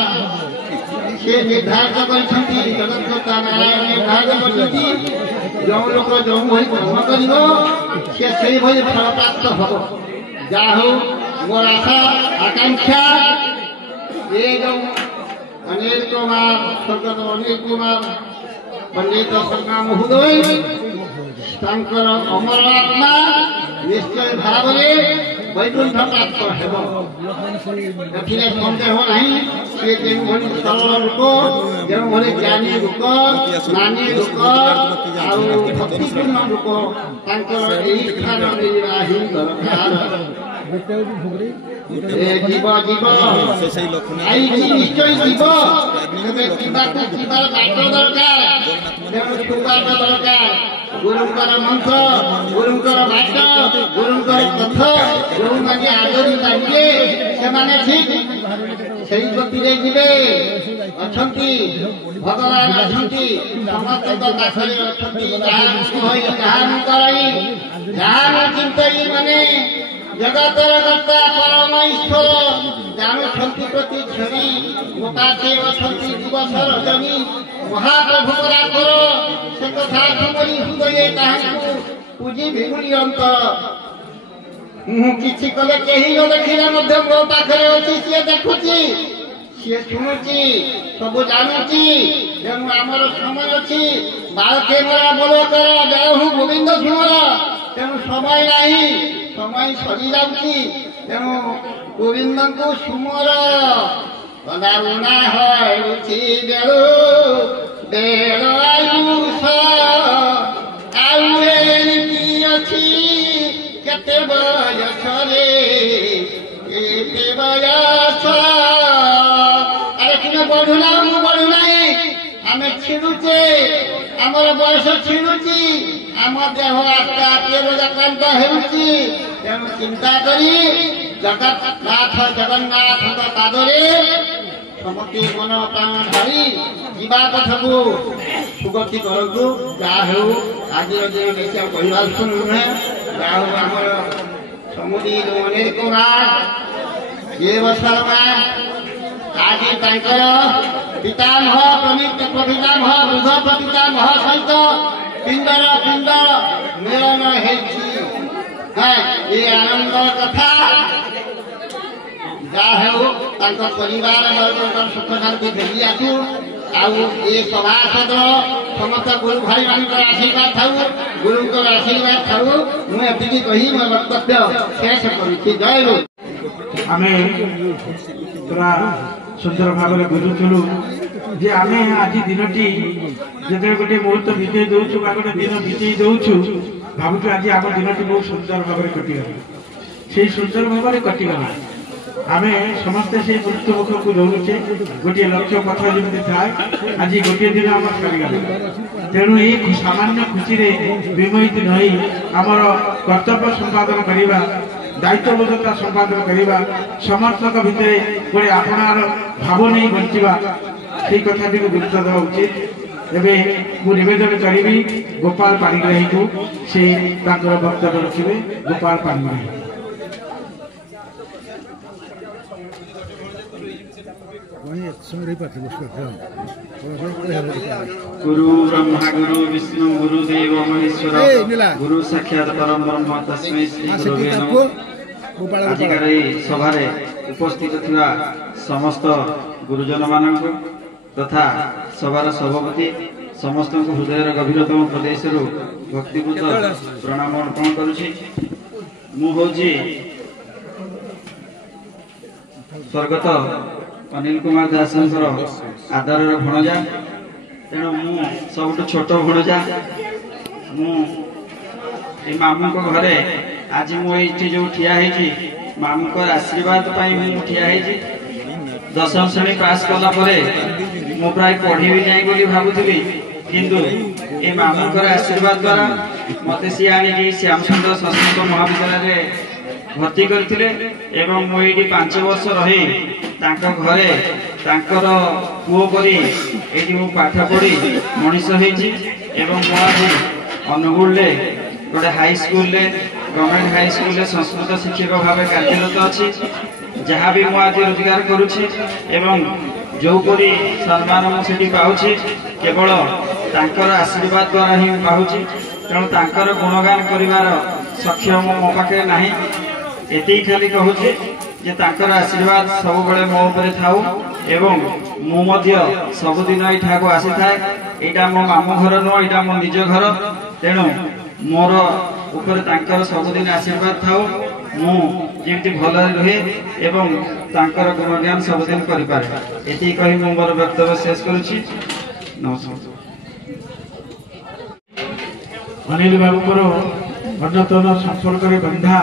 से निर्धारित करछंती। जगतकर्ता नारायण निर्धारित करछंती जो लोक जो भई कर्म करिवो से सेई भई फल प्राप्त हबो। जा हो मोर आशा आकांक्षा ये जो अनिल कुमार स्वर्गत अनिल कुमार पंडित संग्राम महोदय तांकर अमर आत्मा निश्चय भावरे वैकुंठ प्राप्त हेब। एथिरे सन्देह नहीं से जो सरल लोक जो ज्ञानी लोक मानी लोक आउ भक्तिपूर्ण लोक तांकर एई स्थान मिलवा ही दरकार। जीव जीव आई निश्चय जीव तेरे जीवाको जीवार बाट दरकार, बाट दरकार। गुरुंकर मंत्र गुरुंकर बाट गुरुंकर कथा जो माने आदरी पाइले से माने ठीक सेई गतिरे जिवे अछंती भगवान अछंती समस्त पाखरे अछंती। जहाँ होई जहाँ कराई जहाँ चिंतई माने जगतर कर्ता परम ईश्वर जानुछंती प्रति क्षणी मो पाखे अछंती दिवस रजनी महाप्रभु राखर से कथा सुनी हृदय ताहाकु पूजी भिमुनि अंतर। मु किछि कले केही न देखिले मध्य मो पाखरे अछि, से देखुछि से शुणुछि सब जानुछि। तेणु आमर समय अछि बालके मरा बोलो कर जय गोविंद सुमर। तेणु समय नहीं, समय सरी जाउछि। तेणु गोविंद को सुमर पदाउना होउछि बेलो बेलो आयुष आउए की अछि केते बयस रे केते बयस। अरे किने बढ़ुना मु बढ़ुना आमे छिड़ुचे आमर बयस छिड़ुची आम देह आत्मा रोजाक्रांत हेउची। तेणु चिंता करी जगन्नाथ जगन्नाथ पादरे समति मन प्राण धरी जीवा कथकू सुगति करतु। जा हो आज जो देखिए कहवार शुणुना जा हो आमर समुदी जो अनिल कुमार ये शर्मा आज तांकर पितामह प्रपितामह वृद्ध प्रपितामह सहित पिंडर पिंड मिलन हेछि। ये आनंद कथा जा हो परिवार वर्ग सुख शांति भेटी आसू। आउ ये सभासद समस्त गुरु भाई मान आशीर्वाद थाऊ, गुरु आशीर्वाद थाऊ। मुझे कही मो वक्तव्य शेष करुँ। जय गुरु। आम पूरा सुंदर भाव में बुझुलु जे आम आज दिनटी जो गोटे मुहूर्त बीतई दौचु गोटे दिन बीतई दौचु भावुँ आज आम दिनटी बहुत सुंदर भाव में कटिगला। से सुंदर भाव में कटिगला आमे समस्ते से मृत्यु मुख को दौड़े गोटे लक्ष्य पथ जमी थाए आज गोटे दिन आम सरीगला तेणु ये सामान्य खुशी विमोहित नई आमर कर्तव्य संपादन करवा दायित्वबोधता संपादन करवा समर्थक भितर गोटे आपणार भाव नहीं बंचा से कथा को गुरुत्व देवा उचित एवं मुझे निवेदन करी गोपाल पाणिग्राही को से वक्तव्य रखिए। गोपाल पाणिग्राही गुरु ब्रह्मा गुरु विष्णु गुरु देव महेश्वर गुरु साक्षात परम ब्रह्म तस्मै श्री गुरुवे नमः। आजिकार सभा उपस्थित थिबा समस्त गुरुजन मानक तथा सभार सभापति समस्त हृदय गभीरतम प्रदेश भक्तिपूत प्रणाम अर्पण करुछि। मु होछि स्वर्गत अनिल कुमार दास आदर भणजा तेणु मु सब छोट भणजा मु मामू को घरे आज मुझे जो ठिया है मामू को आशीर्वाद मु ठिया है। 10वीं श्रेणी पास कला मु प्राय पढ़ी भी जाए बोली भावुली किंतु ए मामू को आशीर्वाद द्वारा मत सी आनी श्यामचंद्र संस्कृत महाविद्यालय भर्ती करथिले एवं मुझे 5 वर्ष रही घरे तांकर पुओ परी ये पाठ पढ़ी मनीष होती अनुगुल गोटे high school government high school Sanskrit शिक्षक भाव कार्यरत अच्छी जहाँ भी मुझे रोजगार करुच्ची एवं जोपरी सम्मान मुझे पाऊँच केवल तांकर आशीर्वाद द्वारा ही पाऊँच तेणु तांकर गुणगान कर सक्षम मो पाखे ना एति खाली कहूँ जे तांकर आशीर्वाद सब बड़े मो ऊपर थाउ एवं मु मध्य सबुदिन यहाँ को आसी थाए। यहाँ मो मामू घर नुह यहाँ मो निज घर तेणु मोर ऊपर तांकर सबुदिन आशीर्वाद थाउ मु जेमती भल रुहे एवं तांकर गुणगान सबुदिन करि पारे एति कहि मु मोर वक्तव्य शेष करुछि। नमस्कार। अनिल बाबूर अन्यतम संपर्क बंधा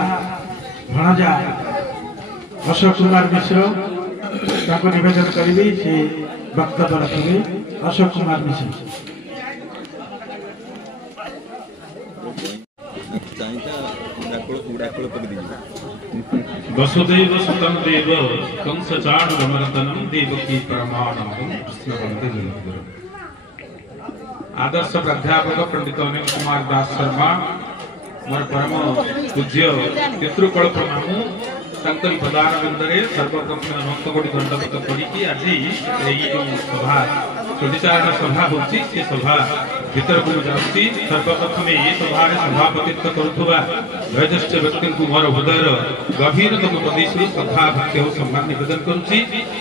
भणजा अशोक कुमार मिश्र निवेदन करी से वक्तव्य रखिए। अशोक कुमार मिश्र वसुदेव सुतं देव कंस चाणूरमर्दनं देवकी परमानंदं कृष्ण वंदे जगद्गुरुं। आदर्श प्राध्यापक पंडित अनिल कुमार दास शर्मा मोर परम पूज्य पितृकल प्रमाणु तांकरी प्रदान बंदरे सर्वप्रथम अनंत कोटि दंडवत करिकी आज जो सभा चुड़ीचारण सभा होची से सभा भीतर को जाउची सर्वप्रथम ये सभा सभापतित्व करुवा वयोज्येष्ठ व्यक्ति को मोर हृदय गभीरतम प्रदेश श्रद्धा भक्ति और सम्मान निवेदन करुची।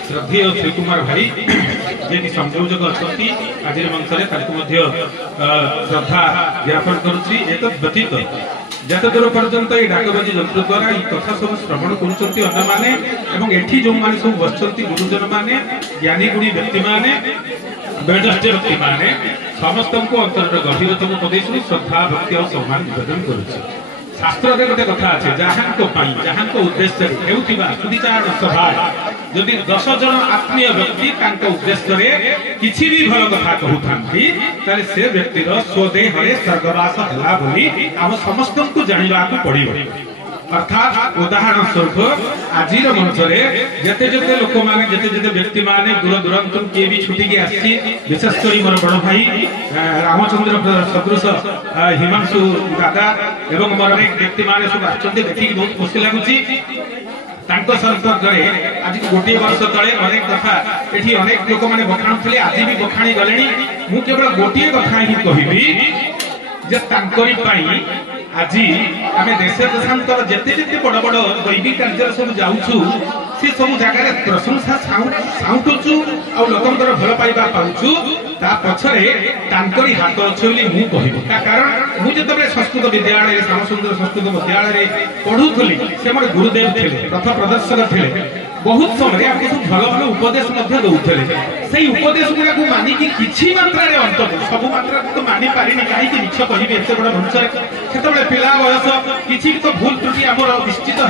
श्रद्धेय श्री कुमार भाई जे संयोजक अच्छी आज मंच श्रद्धा ज्ञापन करुची। एक व्यतीत जत दूर पर्यंत ये डाकबाजी यंत्र द्वारा ये कथा सब श्रवण करुँचे जो मैंने सब बस गुरुजन मैंने ज्ञानी गुणी व्यक्ति मैंने वयोज्येष्ठ व्यक्ति मैंने समस्त को अंतर गभीरतम प्रदेश श्रद्धा भक्ति और सम्मान निवेदन करुँचे। शास्त्र गोटे कथा अच्छे जहाँ उद्देश्य चुड़ीचारण सभा जदि 10 जन आत्मीय व्यक्ति उद्देश्य किसी भी भल कथा कहते से व्यक्तिर स्वदेह स्वर्गवास है आम समस्त को जानवा पड़ो। अर्थात उदाहरण स्वरूप आज मंच जिते जिते लोक मैंने जिते व्यक्ति मैंने दूर दूरांत किए भी छुट्टी आसी विशेषकर मोर बड़ भाई रामचंद्र सदृश हिमांशु दादा एवं मोर अनेक व्यक्ति मैंने सब देखिए बहुत खुशी लगुच। संपर्क आज गोटे वर्ष तले अनेक कथा ये अनेक लोक मैंने बखाणुले आज भी बखाणी गले मु केवल गोटे कथा ही कहबी आज आम देश देशांतर जिते जिते बड़ बड़ दैविक कार्य सब जाऊँ से सब जगह प्रशंसा साउटुचु आ लोकंर भल पाइबा पाउछु ता पछरे तांकरी हाथ अच्छे मु कहबी कारण मुझे संस्कृत विद्यालय श्यामसुंदर संस्कृत विद्यालय पढ़ुली से मोर गुरुदेव थे पथ प्रदर्शक थे बहुत समय आपको भल भल उपदेश दौले से उपदेश गुड़ा को मानिकी किसी मात्रा अंत सब मात्रा तो मानि पारिनी कहीं मिछ कहे एत बड़ मंच से पिला बयस किसी तो भूल त्रुटि आम निश्चित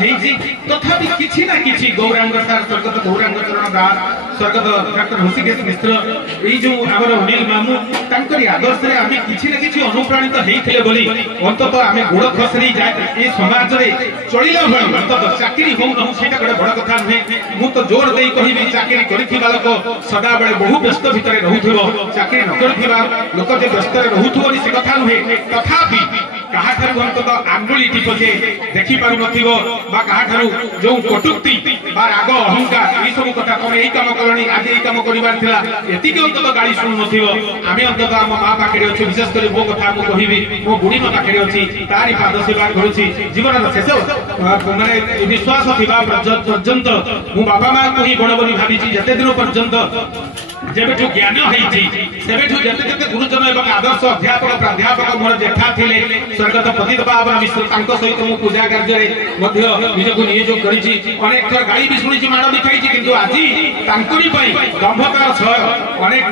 तथापि किसी ना कि गौरांग सार स्वर्गत गौरांग चरण दास स्वर्गत डॉक्टर ऋषिकेश मिश्र ये जो आम अनिल मामू तांकरी आदर्श रे आमे किसी ना कि अनुप्राणित होइथिले बोली अंतत आमे गोड़ खसरी जाए ए समाज रे चलिला भली अंतत चाकरी हो न सेटा बड़ बड़ कथा नुहे मु तो जोर देई कहिबी चाकरी करिथिबा लोक सदा बेले बहु व्यस्त भितरे रहुथिबो चाकरी न करिथिबा लोक जे व्यस्त रे रहुथुबो से कथा नुहे तथापि कहा ठारू अंतत आंगुली टिपजे देखि पारु नथिबो बा कहा ठारू जो कटुक्ति बा राग अहंकार ई सब कथा कोन एई काम करनी आज एई काम करिवार थिला एति के अंतत गाली सुन नथिबो आमे अंतत आम मां पाखरे अछि विशेष कर मो कथा मु कहिबी मो बुढ़ी मां पाखरे अछि तारी पाद सेवा करूछि जीवन रो शेष माने विश्वास थिबा पर्यंत मु बाबा मां को ही बड़ बड़ी भाबिछि जते दिन पर्यंत जेबेठु ज्ञान होइछि सेबेठु जते जते गुरुजन एवं आदर्श अध्यापक प्राध्यापक मोर जेठा थिले स्वर्गत पतित बाबा मिश्र तांको सहित मु पूजा कार्य रे मध्य निजको नियोजन करिछि अनेक थर गाली भी सुनिछि माड भी खाइछि किंतु आजि तांकोरी पई दंभकार सह अनेक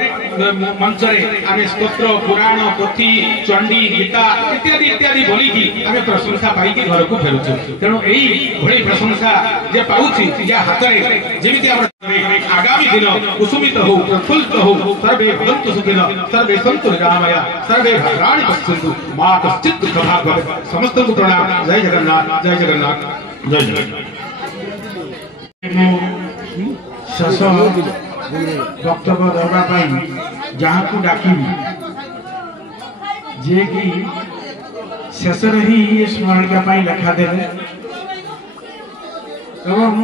मंच रे आमे स्तोत्र पुराण पोथी चंडी गीता इत्यादि इत्यादि बोली की आमे प्रशंसा पाई की घर को फेरुछु तेनो एई भली प्रशंसा जे पाउछि या हाथ रे जेमिति हम आगामी दिन कुसुमित हो प्रफुल्लित हो सर्वे भवन्तु सुखिनः सर्वे सन्तु निरामया सर्वे भद्राणि पश्यन्तु मा कश्चित् दुःखभाग् भवेत् समस्त को प्रणाम जय जगन्नाथ जय जगन्नाथ जय जगन्नाथ शेष वक्तव्य देवा जहाँ को डाकिबी जे कि शेष ही स्मरणिका लेखा देले एवं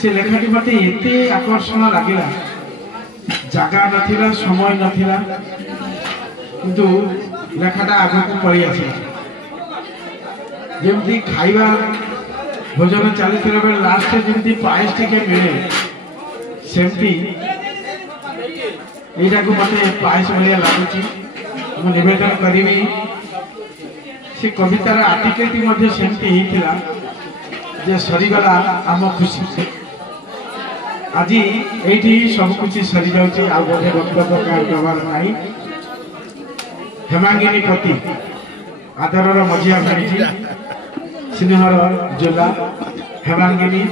से लेखाटी मते एते आकर्षण लगिला जगह नथिला समय नथिला किंतु लेखाटा आगे को पड़ी आसिला जेमती खाइबा भोजन चलता बेले लास्ट जमी पायस टे मिले सेमती यहाँ को मत पायस भाया लगुच निवेदन करी से कवितार आर्टिकल सेमती होता जे सरीगला आम खुशी आज ये सब कुछ सरी जाऊँगी आ बोधे वक्तव्य व्यवहार नहीं हेमांगिनी पति आदर मझिया भाई स्नेहर जोला हेमांगिनी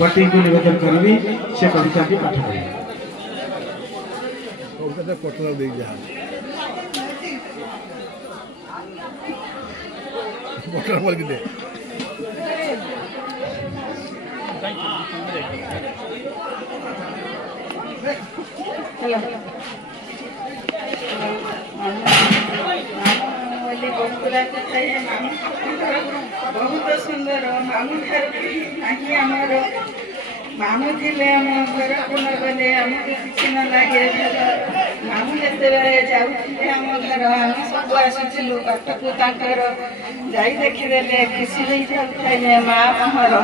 पति को निवेदन करी से कविता की पाठ पढ़ी बहुत सुंदर मामू नहीं आमर मामू थे आम घर को न गले आमको किसी न लगे मामू जिते जाऊे आम घर आम सब आसुलु बाट को जाई देखीदे खुशी हो जाए माँ मोहर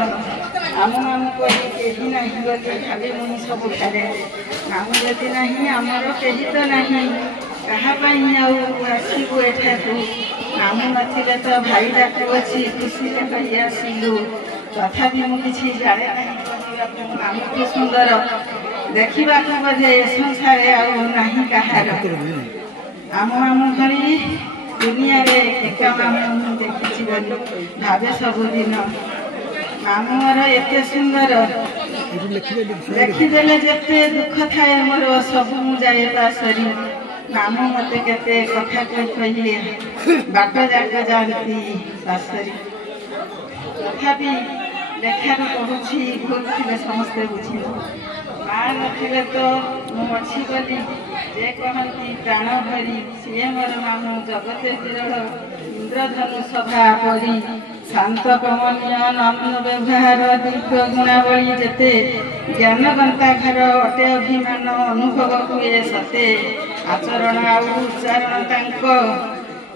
आम मामू कही ना बोली भाभी मुझे सब घरे मामू जदि ना आमर कही तो ना कहापाई आसबू एठाकू मामू नथिले तो भाई डाकू अच्छी खुशी कही आसलु तथापि मुझे जाने ना मामू को सुंदर देखा बोधे संसार आना कहार आम मामू भरी दुनिया रे एका मामू देखी भावे सबुदिन मामू मोर एत सुंदर देखीदे जिते दुख थाए मोर सब मुझे पासरी मामू मत केते कथा कही बाट जाक जानती पासरी तथापि लेखार पढ़ुची भूल थे समस्ते बुझे माँ नथिले तो मुझी बोली जे कहती प्राण भरी सी मोर मामू जगत विरल इंद्रधनु सभा परी शांत कमनीय नम्र व्यवहार दीर्घ गुणावली जेते ज्ञान गंताघर अटे अभिमान अनुभव हुए सते आचरण आचरण तांको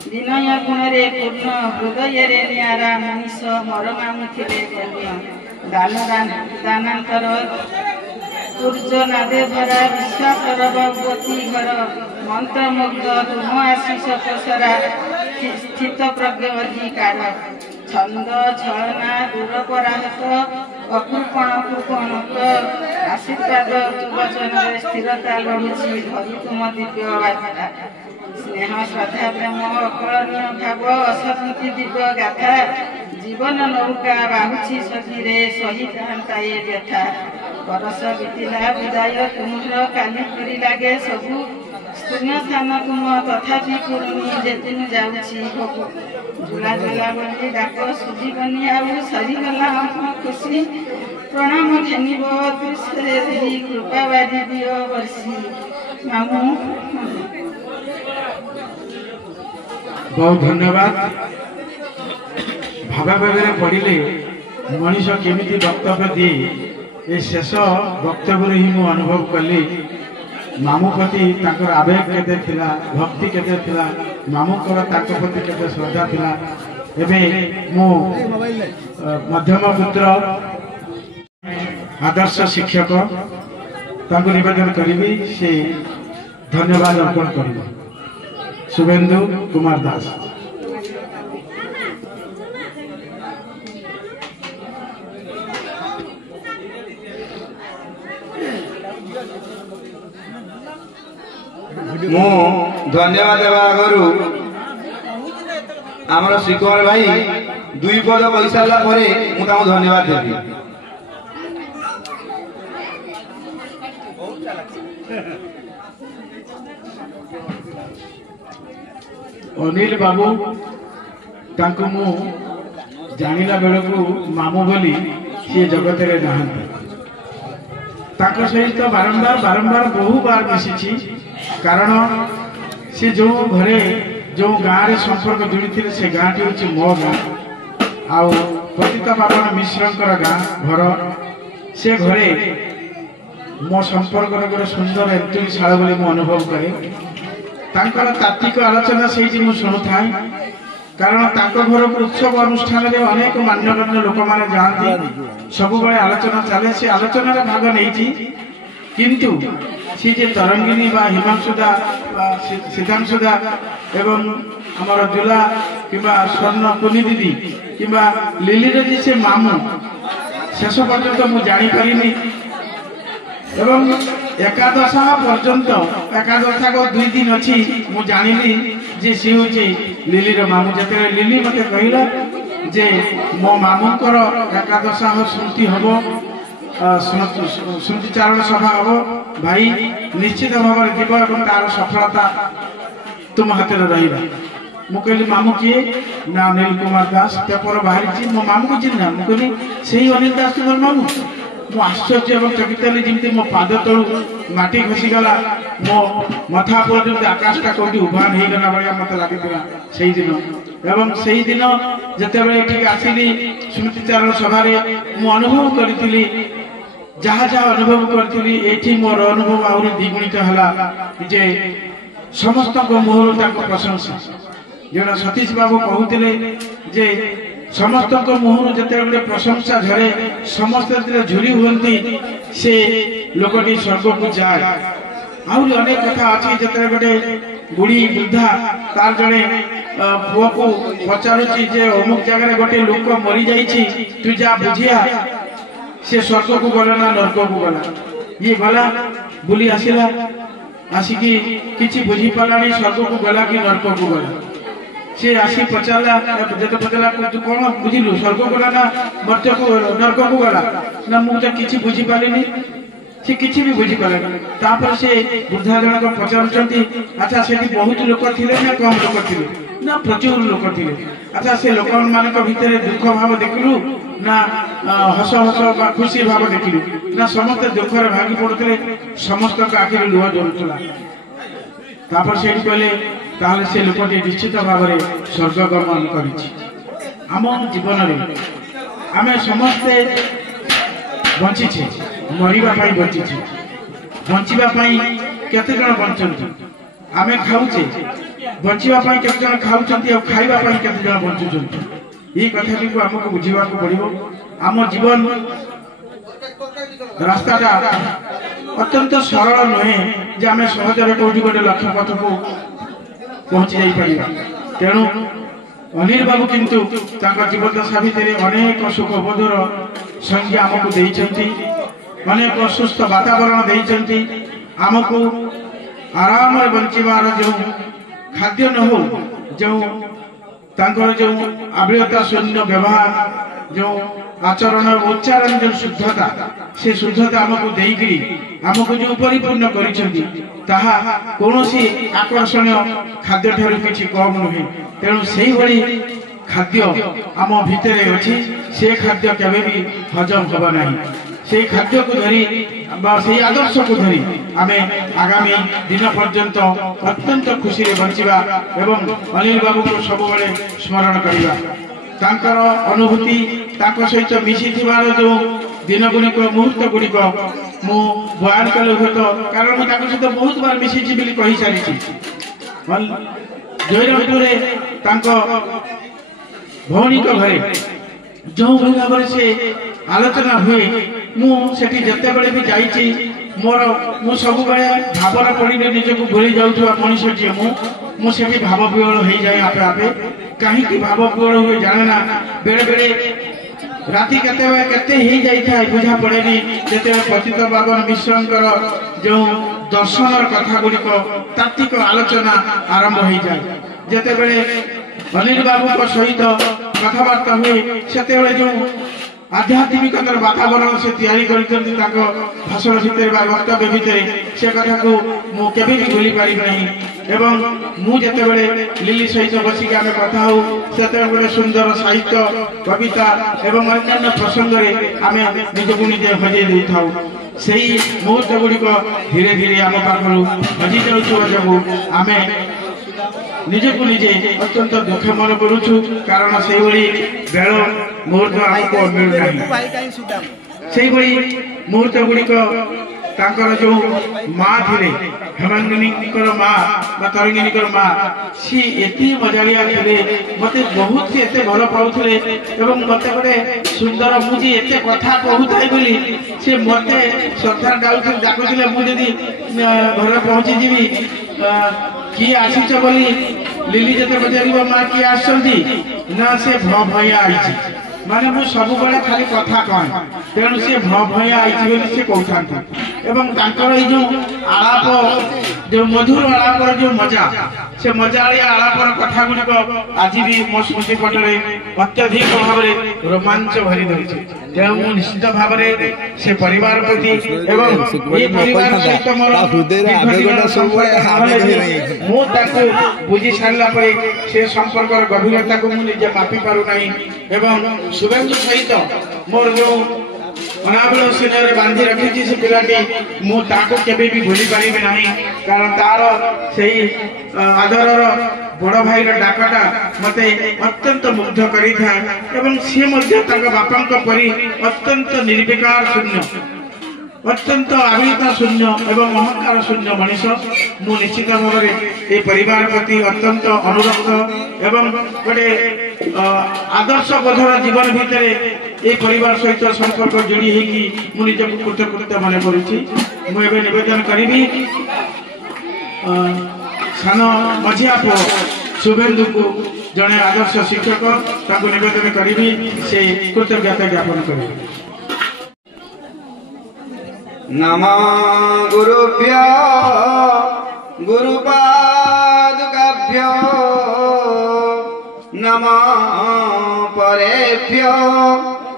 विनय गुण रे पूर्ण हृदय रे नियारा मनीष मोर मामू थिले दानांतर सूर्य नादे भरा विश्वास भगवती घर मंत्रमुग्ध तुम आशीष प्रसरा स्थित प्रज्ञ अधिकार ଛନ୍ଦ ଛଳନା ଦୂର ପରାହତ ଅକୃପଣ କୃପଣତ ଆଶୀର୍ବାଦ ବଚନରେ ସ୍ଥିରତା ବଢ଼ୁଛି ଧରି ତୁମ ଦିବ୍ୟ ବାର୍ତ୍ତା ସ୍ନେହ ଶ୍ରଦ୍ଧା ପ୍ରେମ ଅକଳନୀୟ ଭାବ ଅସରନ୍ତି ଦିବ୍ୟ ଗାଥା ଜୀବନ ନୌକା ବାହୁଛି ସଖୀରେ ସହିଥାନ୍ତା ଏ ବ୍ୟଥା ବରଷ ବିତିଲା ବିଦାୟ ତୁମର କାଲି ପରି ଲାଗେ ସବୁ ଶୂନ୍ୟ ସ୍ଥାନ ତୁମ ତଥାପି ପୁରୁଣି ଯେଦିନ ଯାଉଛି ହବୁ ଝୁଲା ଝୁଲା ବୋଲି ଡାକ ସୁଝିବନି ଆଉ ସରିଗଲା ଆମ ଖୁସି ପ୍ରଣାମ ଘେନିବ ଦୃଶ୍ୟରେ ଦେଇ କୃପା ବାରି ଦିଅ ବର୍ଷି ମାମୁଁ बहुत धन्यवाद भावावेगे पढ़िले मनीष केमिति वक्तव्य दिए ये शेष वक्तव्य ही मु अनुभव कली मामू प्रति ताकर आवेग केते थिला भक्ति केते थिला मामू कर ताकर प्रति केते श्रद्धा थिला एबे मु मध्यम पुत्र आदर्श शिक्षक तांको निवेदन करिबी से धन्यवाद अर्पण करिबी शुभेन्दु कुमार दास मु धन्यवाद देवा आगरू आमर श्रीकुमार भाई दुई पद कही सारा पर मुझे धन्यवाद देवी अनिल बाबू तांको मु जानिला बेलकू मामू बोली सी जगत रे नहांती ताको सहित बारंबार बारंबार बहु बार मिसी कारण से जो घरे जो गाँव रे संपर्क जोड़ी थे से गाँव टी हूँ मो गाँ आउ पतिता पावन मिश्रंकर गाँ घर से घरे मो संपर्क गोटे सुंदर एंतुशाला बोली मु अनुभव करे तांकर तात्विक आलोचना से शुणु था कारण घर को उत्सव अनुष्ठान में अनेक मान्यगण्य लोक मैंने जाती सब आलोचना चले से आलोचन भाग नहीं किंतु सी जे तरंगिनी बा हिमांशुदा सिद्धांशुदा एवं आमर जुला किंबा स्वर्ण कुनी दीदी किंबा लिली जी से मामू शेष पर्यंत मुझे जापारि एवं एकादशा पर्यंत एकादशा को 2 दिन अच्छी मु जानिली जे सी हूँ लिली मामू जिते लिली मत कहला जे मो मामूकर एकादशा स्मृति हम स्मृतिचारण सभा हम भाई निश्चित भाव जीव और तार सफलता तुम हाथ में रहा मुझे मामू किए ना अनिल कुमार दास पेपर बाहरी मो मामू को चिन्ह मुझे से अनिल दास तुम मामू मु आश्चर्य और चकित जमी मो पाद तलू माटी खसीगला मो मथा पर आकाशटा कौटी उभान हो गला भाया मत लगे से दिन एवं से दिन जिते ये आसिली स्मृतिचारण सभा मु अनुभव करी जहाँ जहाँ अनुभव करी ये मोर अनुभव आहरी द्विगुणित है जे समस्त मुहर प्रशंसा जो सतीश बाबू कहते जे समस्त मुहर जिते प्रशंसा झरे समस्त झुरी हुई से लोकटी स्वर्ग को जाए आहरी अनेक कथा अच्छी जिते गोटे बुढ़ी वृद्धा तार जड़े पुआ को पचारुची जे अमुक जगह गोटे लोक मरी जाइए तू जा बुझिया से स्वर्ग को गला ना नर्क को गला ये गला बुली आसला आसिकी किसी बुझी पाला स्वर्ग को गला कि नर्क को गला से आसी पचारा जो पचारा तू कौन बुझिलु स्वर्ग गला ना मर्त्य को नर्क को गला ना मुझे किसी बुझी पारिनी से किसी भी बुझी पारे तापर से वृद्धा जनक पचारुचंती अच्छा से बहुत लोक थिले ना कम लोक थिले ना प्रचुर लोक थिले अच्छा से लोक मानक भितर दुख भाव देखलु ना हस हस खुशी भाव देखलु ना समस्त दुख रे भागी पड़ुतले समस्त आखिर लुह जोड़ुतला तापर से कहले ताले से लोकटी निश्चित भाव में स्वर्ग गमन करिछि आम जीवन रे आमे समस्ते बंची मरिबा पाई बंची बंचीबा पाई केते जण बंचंती आमे खाउचे बंचीबा पाई केते जण खाउचंती और खाइबा पाई केते जण बंचुचंती ये कथा को हमको बुझीबा को पड़िबो आम जीवन रास्ताटा अत्यंत सरल नहे जे आमे सहजरे कोठी गोटे लक्ष्य पथ को पहुंची जाई परिबा तेणु अनिल बाबू किंतु जीवन दशा भितर अनेक सुख बोधर संज्ञा आमको देइछंती, अनेक सुस्थ वातावरण देइछंती, आमको आराम बंचीबार जो खाद्य न हो जो तांकर जो आब्रियता शून्य व्यवहार जो आचरण उच्चारण जो शुद्धता से शुद्धता आमको देइकरी आमको जो परिपूर्ण करिसेंती ताहा कोनोसी आकर्षणीय खाद्य ठारू किछि कम नहे। तेणु सेही भली खाद्य आम भितरे अछि, से खाद्य केबे भी हजम होबा नाही। से खाद्य को धरी से आदर्श को धरी आमे आगामी दिन पर्यंत अत्यंत खुशी रे बंचिबा एवं अनिल बाबू को सब बेले स्मरण करिबा। तांकर अनुभूति तांको सहित मिसी थिबार जो दिन गुणिक मुहूर्त गुड़िक मु बयान कले हुए तो कारण मु तांको सहित बहुत बार मिसी छी बिली कहि सारिछि। जयरामपुरे तांको भौणी को घरे जो भाव से आलोचना हुए मु सेठी जते बेले भी जाइछि मोर मु सब बेले भावना पड़ी निजको भूली जाउथवा मनुष्यटी मु सेठी भाव विवल हो जाए आपे आपे कहीं की भाव विवल हुए जाने ना बेले बेले राति केते ही जाई था बुझा पड़ेनी जते पतित पावन मिश्रंकर जो दर्शनर कथा गुड़िक तात्विक आलोचना आरंभ हो जाए। जते बेले अनिल बाबू को सहित कथबार्ता हुए सेते जो आध्यात्मिकतार वातावरण से तैयारी करते भाषण भितर वक्तव्य भितर से कथा को मु केबे भी भूली पारि नहीं। एवं मु जते बेले लिली सहित बसिक आमे कथा हो सेते बेले सुंदर साहित्य कविता एवं अन्य प्रसंग रे आमे निजको निजे हजे देई थाउ। सेही मुहूर्त गुड़िक धीरे धीरे आम पाखरु हजी जाउथबा जगु आमे निजको निजे अत्यंत दुख मन करूछु कारण से बेल मुहूर्त आमको मिलू ना। से मुहूर्त गुड़िक तांकर जो माँ थे हेमांगिनी माँ तरंगिनी माँ सी एति मजाड़िया थे मत बहुत सी एत भल पाऊे एवं मत गोटे सुंदर मुझे एत कथा कहूए बोली से मत श्रद्धा डाकुले मुझे घर पहुँची जीवी किए आसीच बोली लिली जते पचार माँ किए आसती ना से भया आई माने मु सब बड़े खाली कथा कहे तेणु सी भया आई से कहता एवं तांकर जो आलाप जो मधुर आलापर जो मजा से मजाड़िया आलापर कथा गुड़िक आज भी मो स्मृति पटरे अत्यधिक भाव में रोमांच भरी धरी। तेणु मु निश्चित भाव से परिवार प्रति एवं ये परिवार सहित मोर बुझी सारा से संपर्क गभीरता को मुझे मापी पारु नहीं। एवं शुभेन्दु सहित मोर जो अनाबल सिनेरे बांधी रखी से पिलाटी मु ताको केबे भी भूली पारिबे नाही कारण तार सेही आदरर बड़ भाई डाकटा मते अत्यंत मुग्ध करी था एवं से मध्य ताका बापांक परी अत्यंत निर्विकार शून्य अत्यंत आविता शून्य एवं अहंकार शून्य मनीष मु निश्चित भाव में ये परिवार प्रति अत्यंत अनुरक्त एवं गोटे आदर्श बोधर जीवन भितर ये परिवार सहित संपर्क जोड़ी होगी मु निज कृतज्ञता मन करुँचे। निवेदन करी सान मझिया पु शुभेन्दु को जड़े आदर्श शिक्षक ताको निवेदन करी से कृतज्ञता ज्ञापन करी। नमो गुरुभ्यो गुरुपादुकाभ्यो नमो परेभ्यो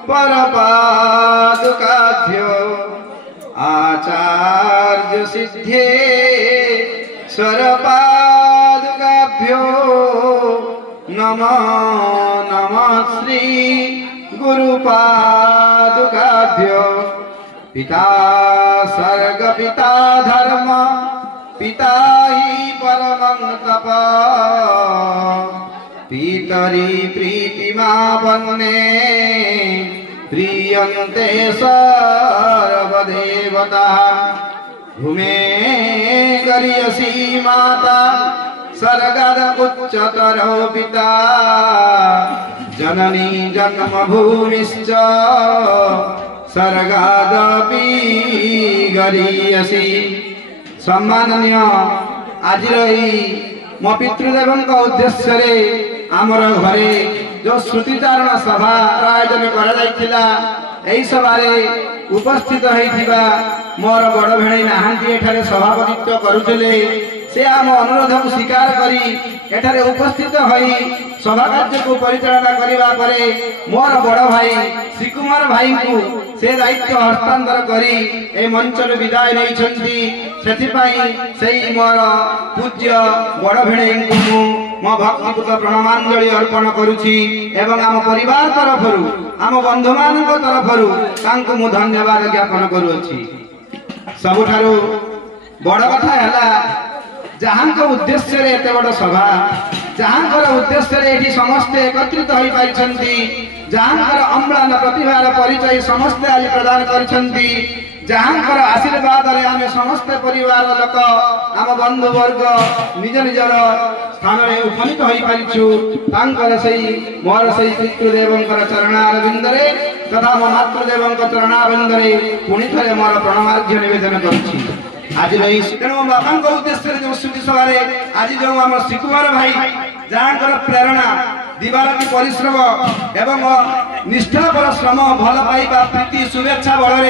परपादुकाभ्यो आचार्य सिद्धे स्वरपादुकाभ्यो नमो नमः श्री गुरुपादुकाभ्यो। पिता सर्ग पिता धर्म पिता ही परमं तप पितरी प्रीतिमापन्ने प्रियन्ते सर्वदेवता भूमे गरियसी माता सर्गद उच्चतरो पिता जननी जन्मभूमिश्च सर्गादपि गरियसी। सम्माननीय आज मो पितृदेव उद्देश्य आमर घरे जो श्रुतिचारण सभा आयोजन कराଯାଇଥିଲା एही सभारे उपस्थित होइथिबा मोर बड़ भेणी नाहांती एठारे सभापतित्व करुथिले से आम अनुरोध को स्वीकार करी एठारे उपस्थित होई सभा कार्य को परिचालना करिबा परे मोर बड़ भाई श्री कुमार भाई को से दायित्व हस्तांतर करी ए मंचर विदाय नैछंती सेथिपाई सेही मोर पूज्य बड़ भेणी को मो भक्तिपूत प्रणमांजलि अर्पण करुछि एवं आम परिवार तरफरु आम बंधु मान तरफरु तांको मु धन्यवाद ज्ञापन करुछि। सबुठारु बड़ कथा हैला जहांको उद्देश्य रे एते बड़ सभा जहांकर उद्देश्य रे एठी समस्ते एकत्रित होई पाइछंती जहांकर अम्लान प्रतिभार परिचय समस्ते आज प्रदान करिछंती जहांकर आशीर्वाद रे आमे समस्त परिवार लोक आम बंधु वर्ग निज निजर स्थान रे उपनीत होई पारिछु तांकर सही मोर सही पितृदेवंकर चरणारविंद रे तथा मो मातृदेवंकर चरणारविंद रे पुनि थरे मोर प्रणमार्घ्य निवेदन करूछि। आज भाई तेणु बापा उद्देश्य जो श्रुति सभा आज जो आम श्री कुमार भाई जहाँ प्रेरणा दिवाराती परिश्रम एवं निष्ठापर श्रम भल पाइबा प्रीति शुभेच्छा बल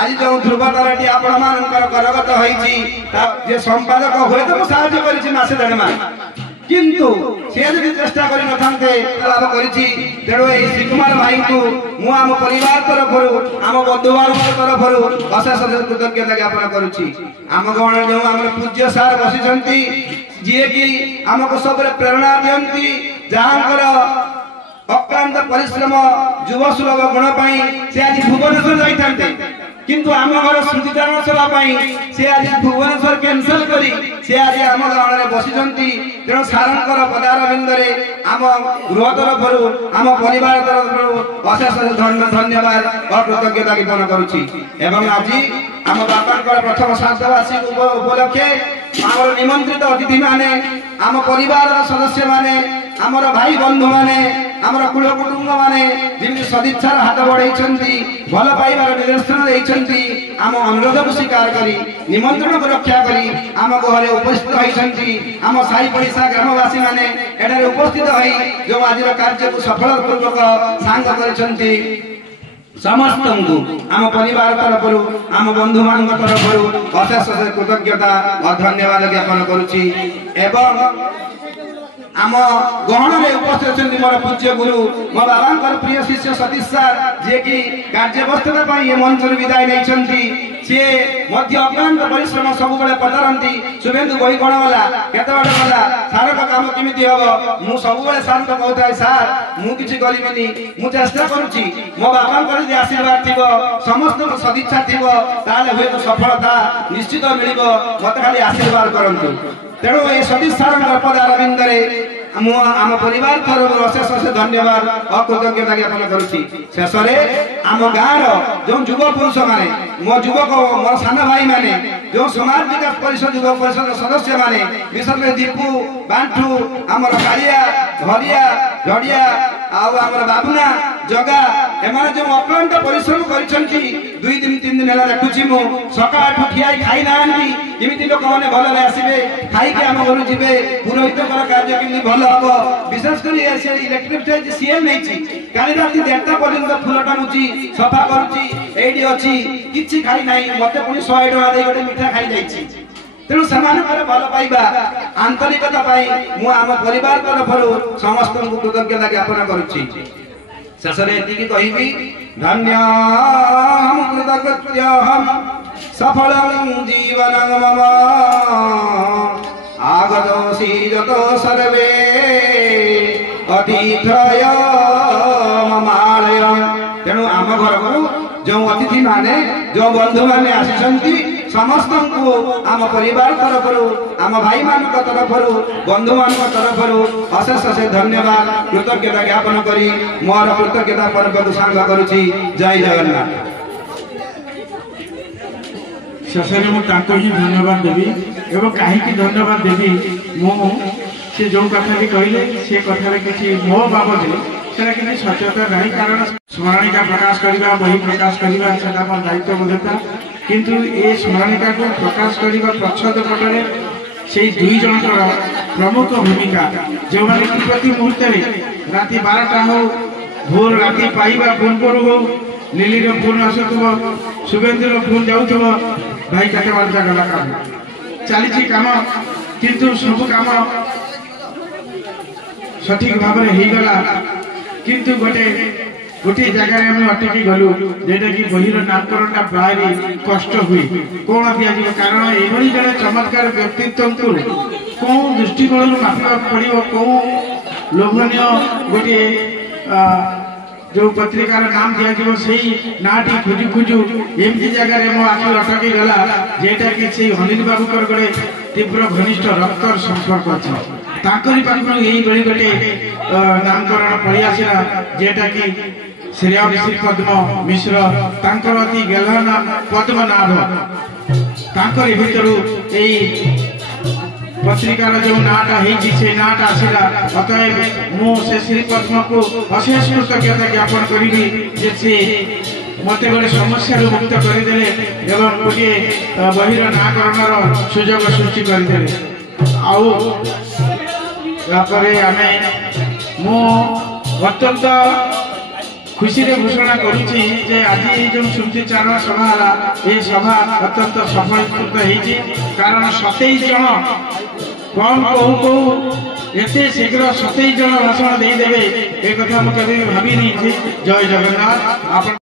आज जो ध्रुवताराटी आपण मानकर करगत होइछि संपादक हुए तो साहाय्य करिछि मासे देढ़ मास किंतु से यदि चेष्टा करि नथांते लाभ करिछि तेणु ए श्री कुमार भाई को मु आम परिवार तरफरु आम बंधुबान तरफरु अशेष कृतज्ञता ज्ञापन करुछि। आम गण जो आम पूज्य सार बसिछंती जे कि आमको सब प्रेरणा दियंती जहाँकर अक्लांत परिश्रम युव सुलभ गुण पाई से आज भुवनेश्वर जाइथांते किंतु आम घर श्रुतिचारण सभा पाई से आज भुवनेश्वर कैंसल करी से आज आम गाँव में बसिछंती तेणु सारंकर पदारविंद रे आम गृह तरफरु आम परिवार तरफरु अशेष धन्यवाद और कृतज्ञता ज्ञापन करुछि। एवं आज आम बापांकर प्रथम श्राद्धवार्षिक उपलक्षे आमर निमंत्रित अतिथि माने आम परिवार सदस्य माने आमर भाई बंधु माने आमर कुल कुटुंब माने जिमि सदिच्छार हाथ बढ़ाइछंती भल पाइबार निर्देशन देइछंती आम अनुरोध को स्वीकार करी निमंत्रण को रक्षा करी आम घरे उपस्थित होइछंती आम साई पड़िसा ग्रामवासी माने एठारे उपस्थित होई जो आजिर कार्य को सफल पूर्वक सांग करिछंती समस्त आम परिवार तरफरु आम बंधु मान तरफरु अशेष कृतज्ञता और धन्यवाद ज्ञापन करुछि। एवं आम गहन में उपस्थित अच्छे मोर पूज्य गुरु मो बाबा प्रिय शिष्य सतीश सार जे कि कार्यव्यस्तता ये मंच विदाय नहीं सी अक्लांत परिश्रम सब पचारती शुभेन्दु बही कौन गला केत बड़े गला सार का काम केमी हम मुझे सब सार को कहता सार मुझे करी मुझे चेष्टा करुच्ची मो बाबा आशीर्वाद थी समस्त सदिच्छा थी हुए तो सफलता निश्चित मिल मत खाली आशीर्वाद करूँ तेणु ये सतीश सार पदारविंद आम परिवार तरफ अशेष अशेष धन्यवाद और कृतज्ञता ज्ञापन करुछि। शेष आम गाँव जो युव पुरुष माने मो युवक मोर सान भाई माने जो समाज विकास परिषद युव परिषद सदस्य माने विशेष दीपू बांठू आमर कालिया हरिया झड़िया आमर बाबुना जगा एमाने जो अक्लांत परिश्रम करिसंती 2 दिन 3 दिन हेला देखुछि मु सकाळ ठिया खाई नांती केमिति लोक माने भल आसीबे खाई के आम घर जिबे पुरोहित कर कार्य केमिति भल हबो विशेष करी ऐसे इलेक्ट्रिक चार्ज सीएम नैछि काली राती 1:30 पर्यंत फुल टानुछि सफा करूछि एडी अछि किछि खाई नाही मते पुनी 100 टका देई गोटे मिठा खाई जाइछि तेणु सेमानकर भल पाइबा आंतरिकता पाई मु आम परिवार तरफरु समस्त कृतज्ञता ज्ञापन करुछि। शेष एति कहबी धन्यं कृतकृत्यहं सफलं जीवनं मम आगतोऽसि यतो सर्वे अतिथय ममालय। तेणु आम घर को जो अतिथि माने जो बंधु माने आसिछंती समस्त को आम परिवार तरफरु आम भाई मान तरफरु बंधु मान तरफरु अशेष अशेष धन्यवाद कृतज्ञता ज्ञापन करी मोर कृतज्ञता पर्व को सांग करुछि। जय जगन्नाथ। शेष में धन्यवाद देवी एवं कहीं धन्यवाद देवी मु से जो कथा भी कहले से कथार किसी मो बाबद से कि सचेतन नहीं कारण स्मरणिका प्रकाश करवा बही प्रकाश करवा से दायित्व बोलता किंतु ए स्मरणिका को प्रकाश करने प्रच्छद पटरे से 2 जनकर प्रमुख भूमिका जो मैंने कि प्रति मुहूर्त राति 12टा हो भोर राति पाइबा पूर्व हो लिलीर फोन आसुव शुभेन्दुर फोन जाऊव भाई कते बार गला काम चली कम किंतु सब कम सठिक भाव में हो गला किंतु गोटे जगह में अटकी गलु जेटा कि बहिर नामकरण भारी कष्ट हुए कौन दिया कारण ये जड़े चमत्कार व्यक्तित्व को कौन दृष्टिकोण मापा पड़ो कौ लोभनीय गोटे जो पत्रिकार नाम दिया से नाटी खोजु खोजु एमती जगह मो आखि अटकी गला जेटा कि से अनिल बाबूकर गोटे तीव्र घनिष्ठ रक्तर संपर्क अच्छे ताकरी पाखु यही बड़ी गोटे नामकरण पड़ी आसला जेटा कि श्रेयसी पद्म मिश्र तांकर अति गेलह नाम पद्मनाभ तांकर भितर पत्रिकार जो नाटा से नाटा आसला अतएव मुझे श्री पद्म को अशेष कृतज्ञता ज्ञापन करी से मत गोटे समस्या मुक्त करदे एवं गोटे बहिर नाकरण सुजोग सृष्टि करदे आम अत्यंत खुशी रे घोषणा करुची जे आज जो स्मृति चारण सभा है ये सभा अत्यंत सफलकृत होती कारण 27 जन कौन कहू कहू एते शीघ्र 27 जन भाषण देदेवे एक कथा मुझे भावी नहीं जय जगन्नाथ।